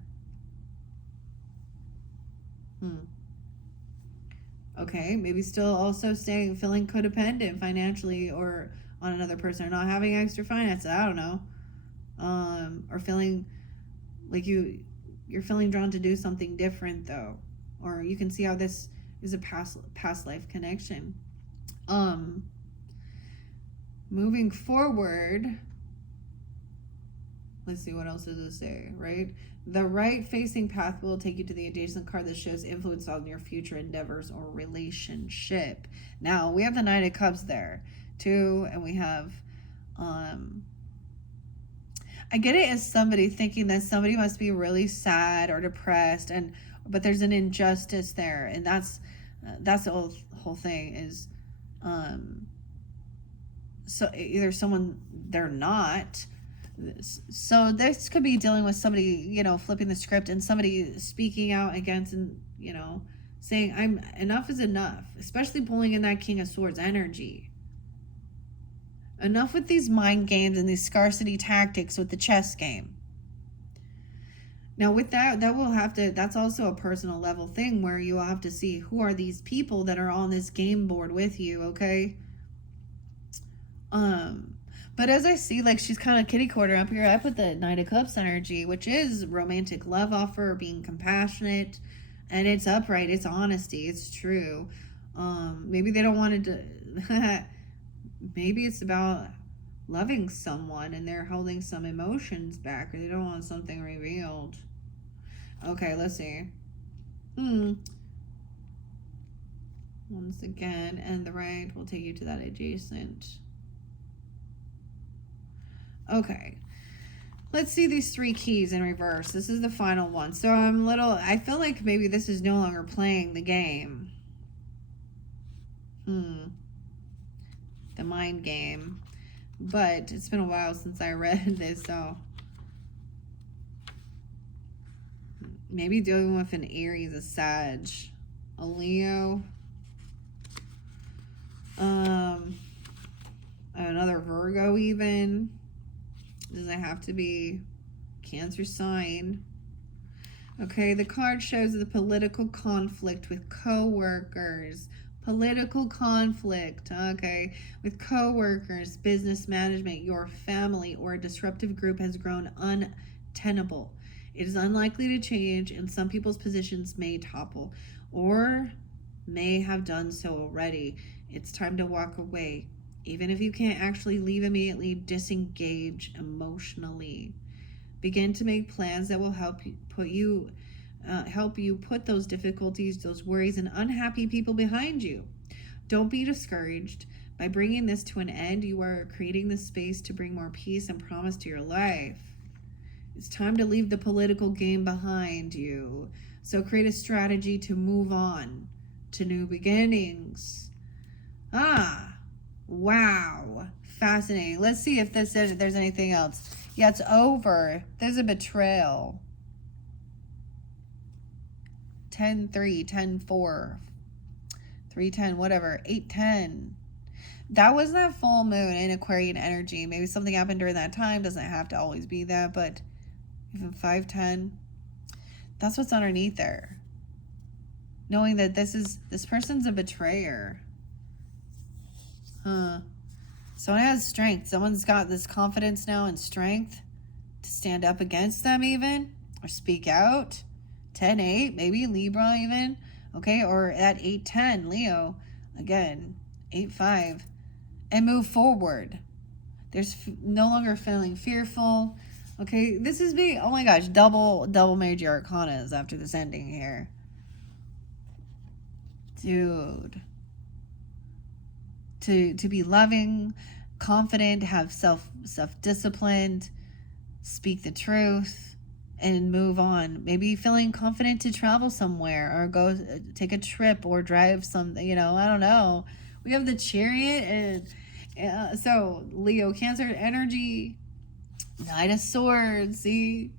Okay, maybe still also feeling codependent financially or on another person, or not having extra finances. I don't know. Or feeling like you're feeling drawn to do something different though. Or you can see how this is a past life connection. Moving forward, let's see, what else does it say, right? The right facing path will take you to the adjacent card that shows influence on your future endeavors or relationship. Now, we have the Knight of Cups there, too, and we have, I get it as somebody thinking that somebody must be really sad or depressed, but there's an injustice there, and that's the whole thing is, so either someone, they're not. So this could be dealing with somebody, flipping the script and somebody speaking out against and, saying, enough is enough, especially pulling in that King of Swords energy. Enough with these mind games and these scarcity tactics with the chess game. Now with that's also a personal level thing where you will have to see who are these people that are on this game board with you, okay? But as I see, like, she's kind of kitty corner up here, I put the Knight of Cups energy, which is romantic love offer, being compassionate, and it's upright, it's honesty, it's true. Maybe they don't want to, maybe it's about loving someone and they're holding some emotions back, or they don't want something revealed. Okay, let's see. Once again, and the right will take you to that adjacent. Okay, let's see these three keys in reverse. This is the final one. So I feel like maybe this is no longer playing the game. The mind game. But it's been a while since I read this, so maybe dealing with an Aries, a Sag, a Leo, another Virgo even. Does it have to be Cancer sign? Okay, the card shows the political conflict with co-workers. Political conflict, okay, with co-workers, business management, your family, or a disruptive group has grown untenable. It is unlikely to change, and some people's positions may topple, or may have done so already. It's time to walk away. Even if you can't actually leave immediately, disengage emotionally. Begin to make plans that will help you put those difficulties, those worries, and unhappy people behind you. Don't be discouraged. By bringing this to an end, you are creating the space to bring more peace and promise to your life. It's time to leave the political game behind you. So create a strategy to move on to new beginnings. Wow. Fascinating. Let's see if there's anything else. Yeah, it's over. There's a betrayal. 10-3, 10-4, 3-10, whatever, 8-10. That was that full moon in Aquarian energy. Maybe something happened during that time. Doesn't have to always be that, but even 5-10. That's what's underneath there. Knowing that this person's a betrayer. Someone has strength. Someone's got this confidence now and strength to stand up against them even, or speak out. 10-8, maybe Libra even. Okay, or at 8-10, Leo. Again, 8-5. And move forward. There's no longer feeling fearful. Okay, this is me. Oh my gosh, double major arcanas after this ending here. Dude. To be loving, confident, have self-discipline, speak the truth, and move on. Maybe feeling confident to travel somewhere or go take a trip or drive something, I don't know. We have the Chariot, and so Leo, Cancer energy, Knight of Swords. See,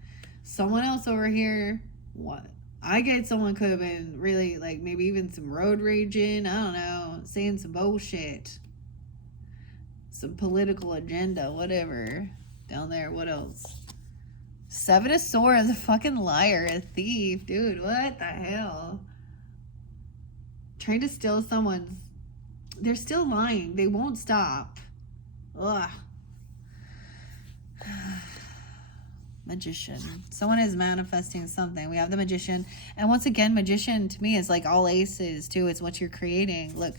someone else over here. What? I get someone could have been really like maybe even some road raging. I don't know, saying some bullshit, some political agenda, whatever. Down there, what else? 7 of Swords, a fucking liar, a thief, dude. What the hell? Trying to steal someone's. They're still lying. They won't stop. Ugh. Magician. Someone is manifesting something. We have the Magician. And once again, Magician to me is like all aces too. It's what you're creating. Look,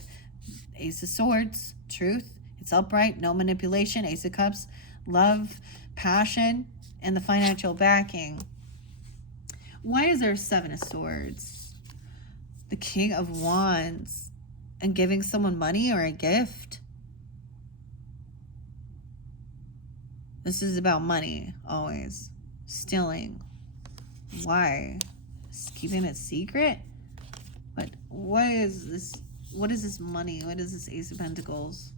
Ace of Swords, truth. It's upright, no manipulation. Ace of Cups, love, passion, and the financial backing. Why is there 7 of Swords? The King of Wands. And giving someone money or a gift. This is about money, always. Stealing. Why? Just keeping it secret? But what is this? What is this money? What is this Ace of Pentacles?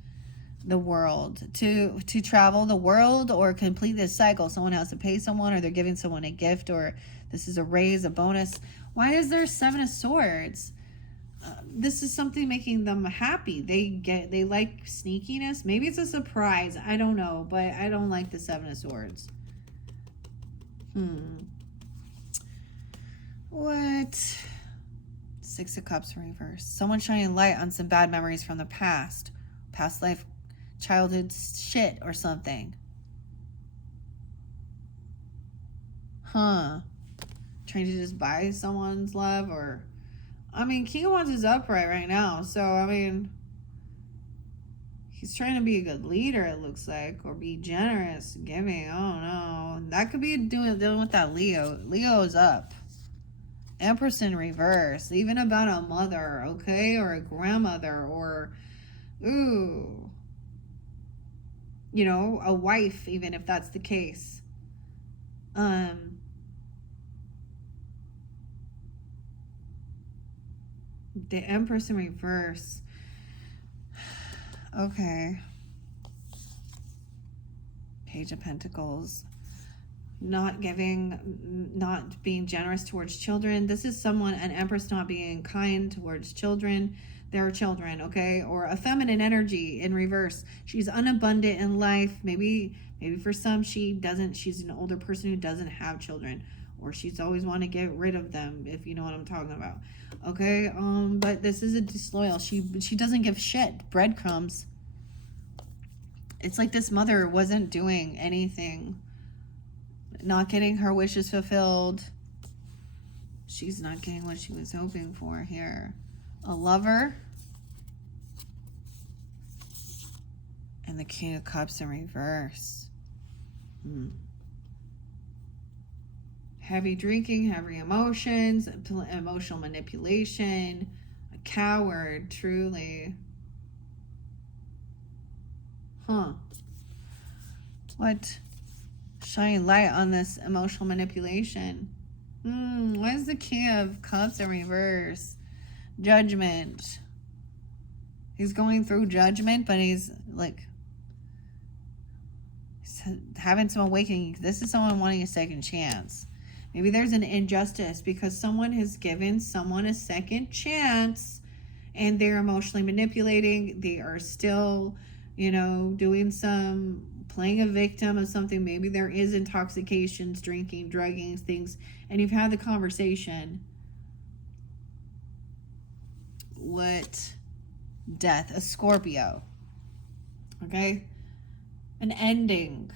The world. To travel the world or complete this cycle. Someone has to pay someone, or they're giving someone a gift, or this is a raise, a bonus. Why is there 7 of Swords? This is something making them happy. They like sneakiness. Maybe it's a surprise. I don't know, but I don't like the 7 of Swords. What? 6 of Cups in reverse. Someone shining light on some bad memories from the past life, childhood shit or something. Trying to just buy someone's love, or King of Wands is upright right now, so he's trying to be a good leader, it looks like, or be generous, giving. I don't know. That could be dealing with that Leo. Leo is up. Empress in reverse, even about a mother, okay, or a grandmother, or a wife, even if that's the case. The Empress in reverse. Okay. Page of Pentacles. Not giving, not being generous towards children. This is an Empress not being kind towards children. Their children, okay? Or a feminine energy in reverse. She's unabundant in life. Maybe for some she's an older person who doesn't have children. Or she's always want to get rid of them, if you know what I'm talking about. Okay, but this is a disloyal. She doesn't give shit. Breadcrumbs. It's like this mother wasn't doing anything. Not getting her wishes fulfilled. She's not getting what she was hoping for here. A Lover. And the King of Cups in reverse. Heavy drinking, heavy emotions, emotional manipulation, a coward, truly. Huh. What? Shine light on this emotional manipulation. Why is the King of Cups in reverse? Judgment. He's going through judgment, but he's like having some awakening. This is someone wanting a second chance. Maybe there's an injustice because someone has given someone a second chance and they're emotionally manipulating. They are still, doing some playing a victim of something. Maybe there is intoxications, drinking, drugging, things, and you've had the conversation. What? Death, a Scorpio. Okay? An ending.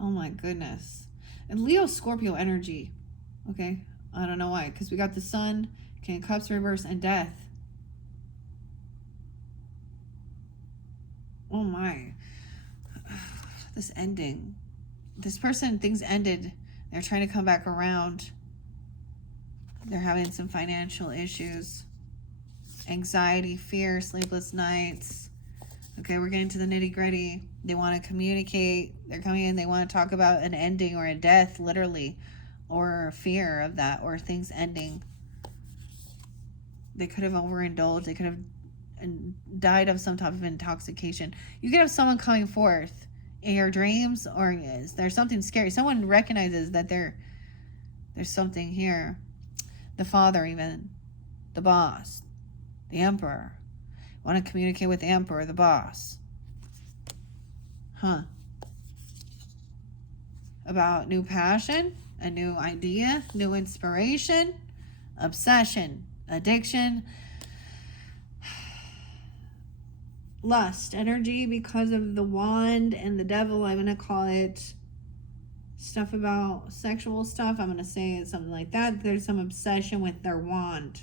Oh my goodness. And Leo Scorpio energy. Okay? I don't know why. Because we got the Sun, King of Cups reverse, and death. Oh my. This ending. This person, things ended. They're trying to come back around. They're having some financial issues. Anxiety, fear, sleepless nights. Okay, we're getting to the nitty gritty. They want to communicate. They're coming in. They want to talk about an ending or a death, literally, or fear of that, or things ending. They could have overindulged. They could have died of some type of intoxication. You could have someone coming forth in your dreams, or there's something scary. Someone recognizes that there's something here. The father, even the boss, the emperor. Want to communicate with the emperor, the boss. Huh. About new passion, a new idea, new inspiration, obsession, addiction, lust, energy because of the wand and the devil. I'm going to call it stuff about sexual stuff. I'm going to say something like that. There's some obsession with their wand.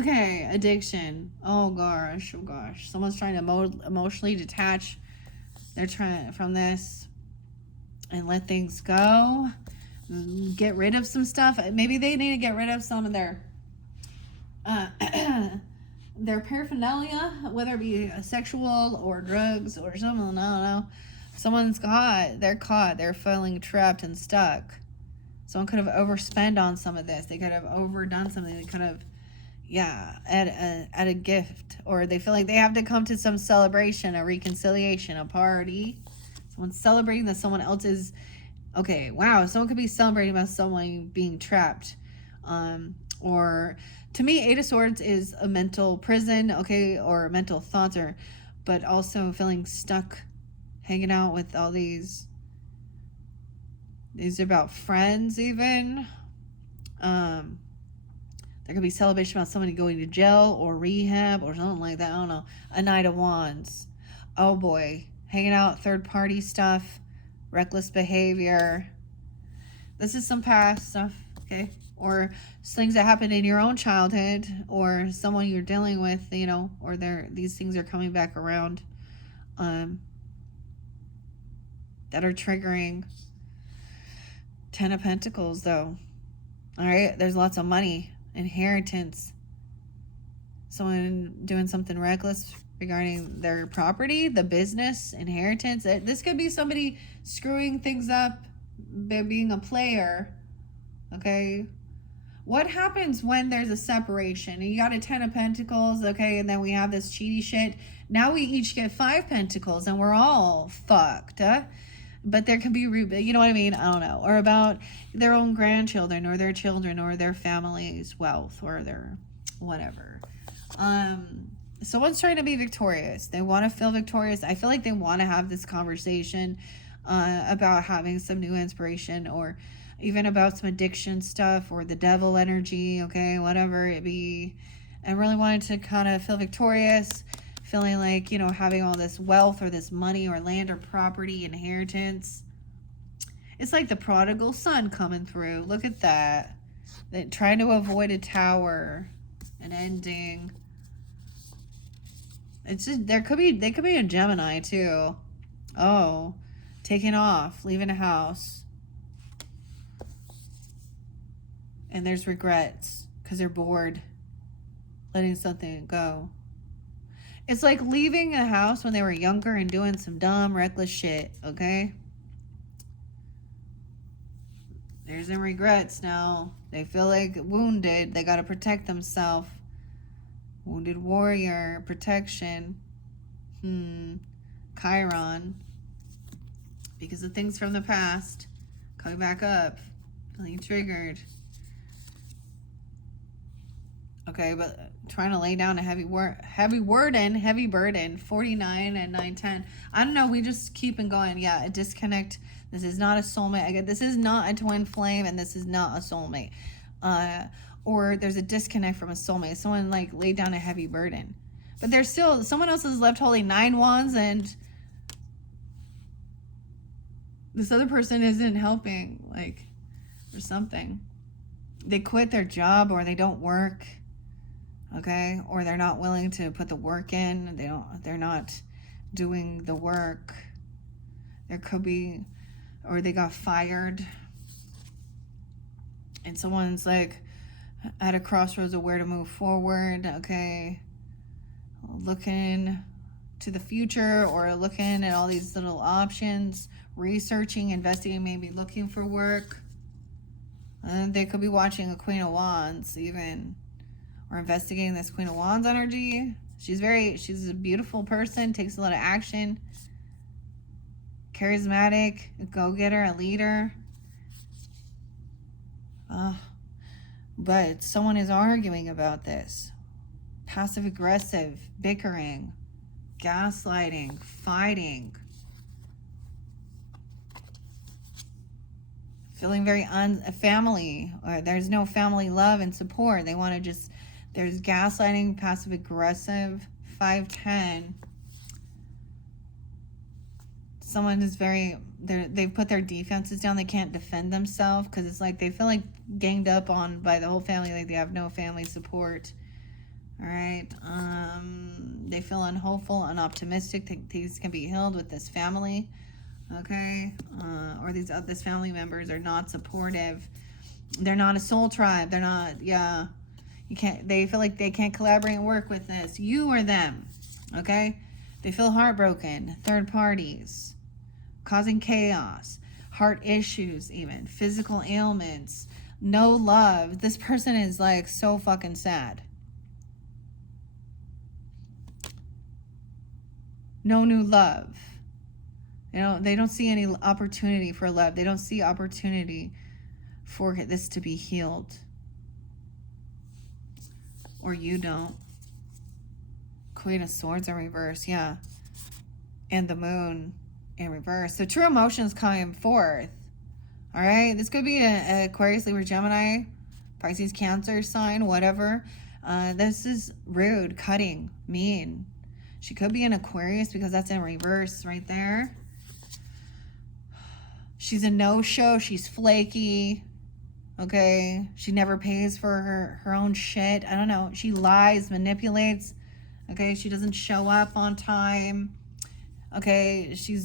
Okay, addiction. Oh gosh. Someone's trying to emotionally detach. They're trying from this and let things go. Get rid of some stuff. Maybe they need to get rid of some of their paraphernalia, whether it be sexual or drugs or something. I don't know. Someone's they're caught. They're feeling trapped and stuck. Someone could have overspent on some of this. They could have overdone something. They could have, at a gift. Or they feel like they have to come to some celebration, a reconciliation, a party. Someone's celebrating that someone else is, okay, wow. Someone could be celebrating about someone being trapped. Or, to me, Eight of Swords is a mental prison, okay, or mental thoughts, but also feeling stuck, hanging out with all these are about friends even. There could be celebration about somebody going to jail or rehab or something like that. I don't know. A Knight of Wands. Oh boy. Hanging out, third party stuff, reckless behavior. This is some past stuff, okay? Or things that happened in your own childhood or someone you're dealing with, or these things are coming back around that are triggering. 10 of Pentacles, though. All right, there's lots of money, inheritance. Someone doing something reckless regarding their property, the business, inheritance. This could be somebody screwing things up by being a player. Okay, what happens when there's a separation? You got a 10 of Pentacles, okay, and then we have this cheaty shit. Now we each get 5 Pentacles, and we're all fucked, huh? But there can be, you know what I mean? I don't know. Or about their own grandchildren or their children or their family's wealth or their whatever. Someone's trying to be victorious. They want to feel victorious. I feel like they want to have this conversation about having some new inspiration or even about some addiction stuff or the devil energy, okay, whatever it be. I really wanted to kind of feel victorious. Feeling like, having all this wealth or this money or land or property, inheritance. It's like the prodigal son coming through. Look at that. Trying to avoid a tower. An ending. It's just, they could be a Gemini too. Oh, taking off, leaving a house. And there's regrets because they're bored, letting something go. It's like leaving a house when they were younger and doing some dumb, reckless shit, okay? There's the regrets now. They feel like wounded. They got to protect themselves. Wounded warrior, protection. Chiron. Because of things from the past coming back up. Feeling triggered. Okay, but trying to lay down a heavy burden. 49 and 910. I don't know. We just keep on going. Yeah, a disconnect. This is not a soulmate. This is not a twin flame, and this is not a soulmate. Or there's a disconnect from a soulmate. Someone like laid down a heavy burden, but there's still someone else is left holding 9 wands, and this other person isn't helping. Like, or something. They quit their job, or they don't work. Okay, or they're not willing to put the work in. They're not doing the work. There could be, or they got fired, and someone's like at a crossroads of where to move forward. Okay, looking to the future, or looking at all these little options, researching, investigating, maybe looking for work. And they could be watching a Queen of Wands even, or investigating this Queen of Wands energy. She's a beautiful person, takes a lot of action, charismatic, a go-getter, a leader. But someone is arguing about this. Passive-aggressive, bickering, gaslighting, fighting. Feeling very family, or there's no family love and support. They want to just, there's gaslighting, passive-aggressive, 510. Someone is they've put their defenses down. They can't defend themselves because it's like they feel like ganged up on by the whole family, like they have no family support. All right. They feel unhopeful, unoptimistic. Things can be healed with this family. Okay. Or this family members are not supportive. They're not a soul tribe. They're not, they feel like they can't collaborate and work with this. You or them. Okay. They feel heartbroken. Third parties. Causing chaos. Heart issues even. Physical ailments. No love. This person is like so fucking sad. No new love. They don't see any opportunity for love. They don't see opportunity for this to be healed. Or you don't. Queen of Swords in reverse, yeah. And the Moon in reverse. So true emotions coming forth. All right. This could be a Aquarius, Libra, Gemini, Pisces, Cancer sign, whatever. This is rude, cutting, mean. She could be an Aquarius because that's in reverse right there. She's a no-show. She's flaky. Okay. She never pays for her own shit. I don't know. She lies, manipulates. Okay. She doesn't show up on time. Okay. She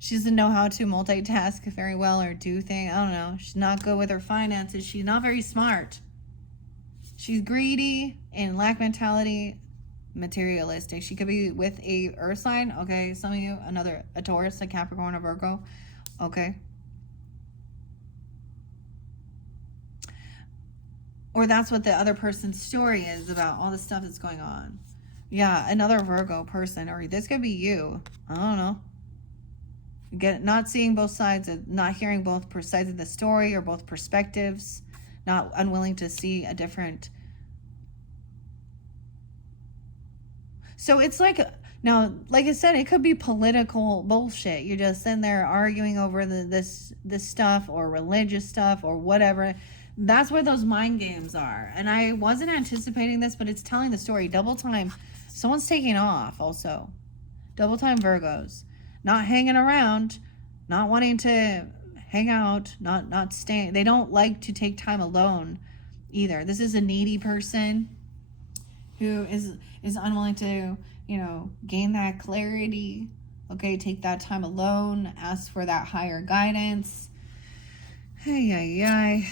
doesn't know how to multitask very well or do things. I don't know. She's not good with her finances. She's not very smart. She's greedy and lack mentality, materialistic. She could be with a earth sign. Okay. Some of you, a Taurus, a Capricorn, a Virgo. Okay. Or that's what the other person's story is about, all the stuff that's going on. Yeah, another Virgo person, or this could be you. I don't know. Not seeing both sides, not hearing both sides of the story or both perspectives, not unwilling to see a different. So it's like, now, like I said, it could be political bullshit. You're just sitting there arguing over this stuff or religious stuff or whatever. That's where those mind games are. And I wasn't anticipating this, but it's telling the story. Double time. Someone's taking off also. Double time Virgos. Not hanging around. Not wanting to hang out. Not staying. They don't like to take time alone either. This is a needy person who is unwilling to, gain that clarity. Okay, take that time alone. Ask for that higher guidance. Hey.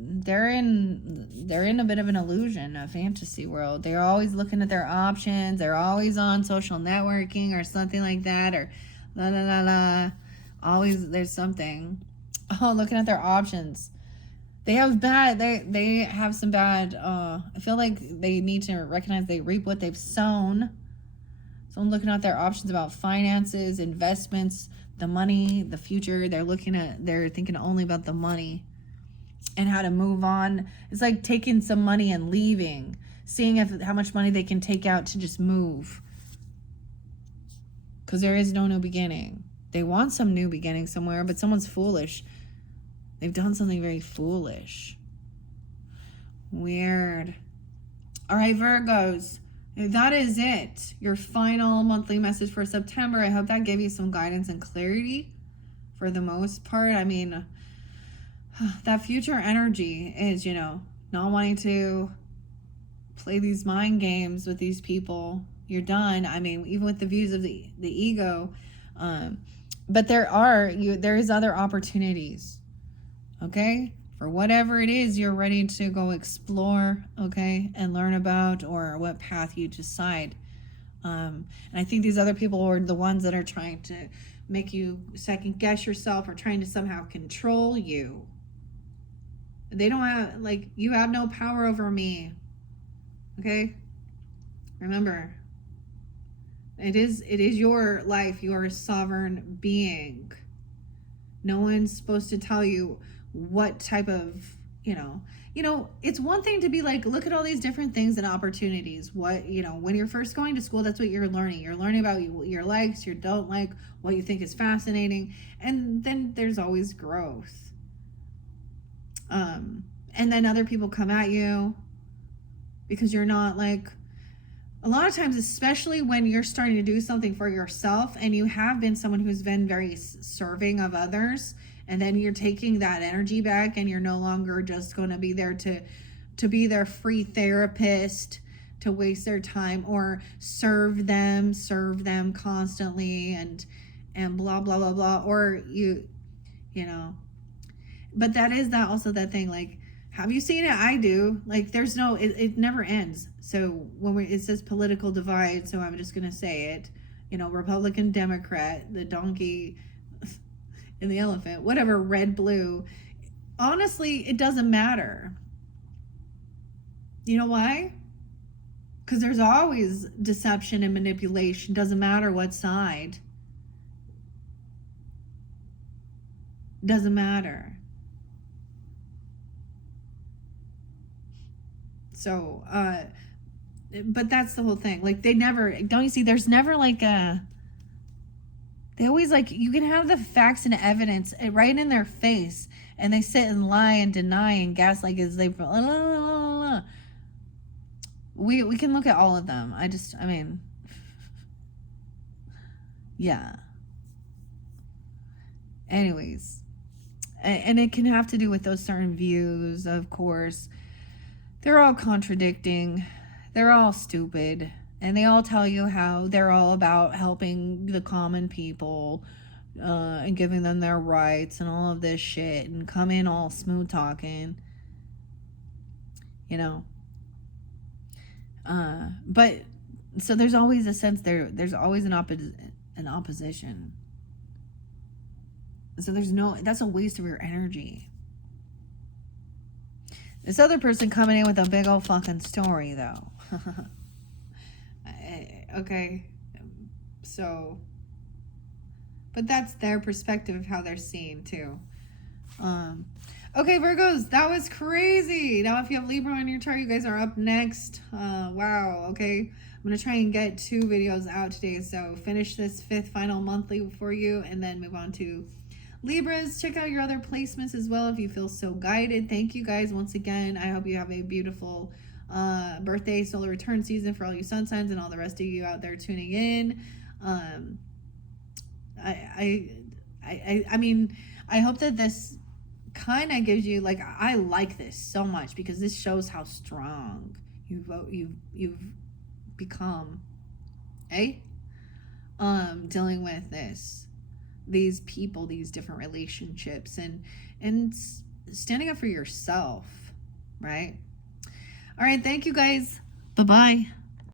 They're in a bit of an illusion, a fantasy world. They're always looking at their options. They're always on social networking or something like that, or la la la la. Always there's something. Oh, looking at their options. They have some bad. I feel like they need to recognize they reap what they've sown. So I'm looking at their options about finances, investments, the money, the future. They're thinking only about the money and how to move on. It's like taking some money and leaving, seeing how much money they can take out to just move. Because there is no new beginning. They want some new beginning somewhere, but someone's foolish. They've done something very foolish. Weird. All right, Virgos. That is it. Your final monthly message for September. I hope that gave you some guidance and clarity for the most part. I mean, that future energy is, not wanting to play these mind games with these people. You're done. I mean, even with the views of the ego. But there is other opportunities. Okay? For whatever it is you're ready to go explore, okay, and learn about, or what path you decide. And I think these other people are the ones that are trying to make you second guess yourself or trying to somehow control you. They don't have, you have no power over me. Okay? Remember, it is your life. You are a sovereign being. No one's supposed to tell you what type of, it's one thing to be like, look at all these different things and opportunities. What, when you're first going to school, that's what you're learning. You're learning about your likes, your don't like, what you think is fascinating. And then there's always growth. And then other people come at you because you're not a lot of times, especially when you're starting to do something for yourself and you have been someone who's been very serving of others, and then you're taking that energy back and you're no longer just going to be there to be their free therapist, to waste their time or serve them constantly and blah, blah, blah, blah. Or but that is that thing, have you seen it? I do. There's no, it never ends. So when it says political divide, so I'm just going to say it, Republican, Democrat, the donkey and the elephant, whatever, red, blue. Honestly, it doesn't matter. You know why? Because there's always deception and manipulation. Doesn't matter what side. Doesn't matter. So, but that's the whole thing. They never, don't you see, there's never they always you can have the facts and evidence right in their face, and they sit and lie and deny and gaslight as they, we can look at all of them. Yeah. Anyways, and it can have to do with those certain views, of course. They're all contradicting. They're all stupid. And they all tell you how they're all about helping the common people and giving them their rights and all of this shit, and come in all smooth talking. But so there's always a sense there's always an opposition. So that's a waste of your energy. This other person coming in with a big old fucking story, though. Okay. So, but that's their perspective of how they're seen, too. Okay, Virgos, that was crazy. Now, if you have Libra on your chart, you guys are up next. Wow, okay. I'm going to try and get 2 videos out today. So, finish this 5th final monthly for you, and then move on to Libras. Check out your other placements as well if you feel so guided. Thank you guys once again. I hope you have a beautiful birthday, solar return season for all you sun signs and all the rest of you out there tuning in. I mean, I hope that this kind of gives you I like this so much, because this shows how strong you've become. dealing with these people, these different relationships, and standing up for yourself, right? All right, thank you guys. Bye-bye.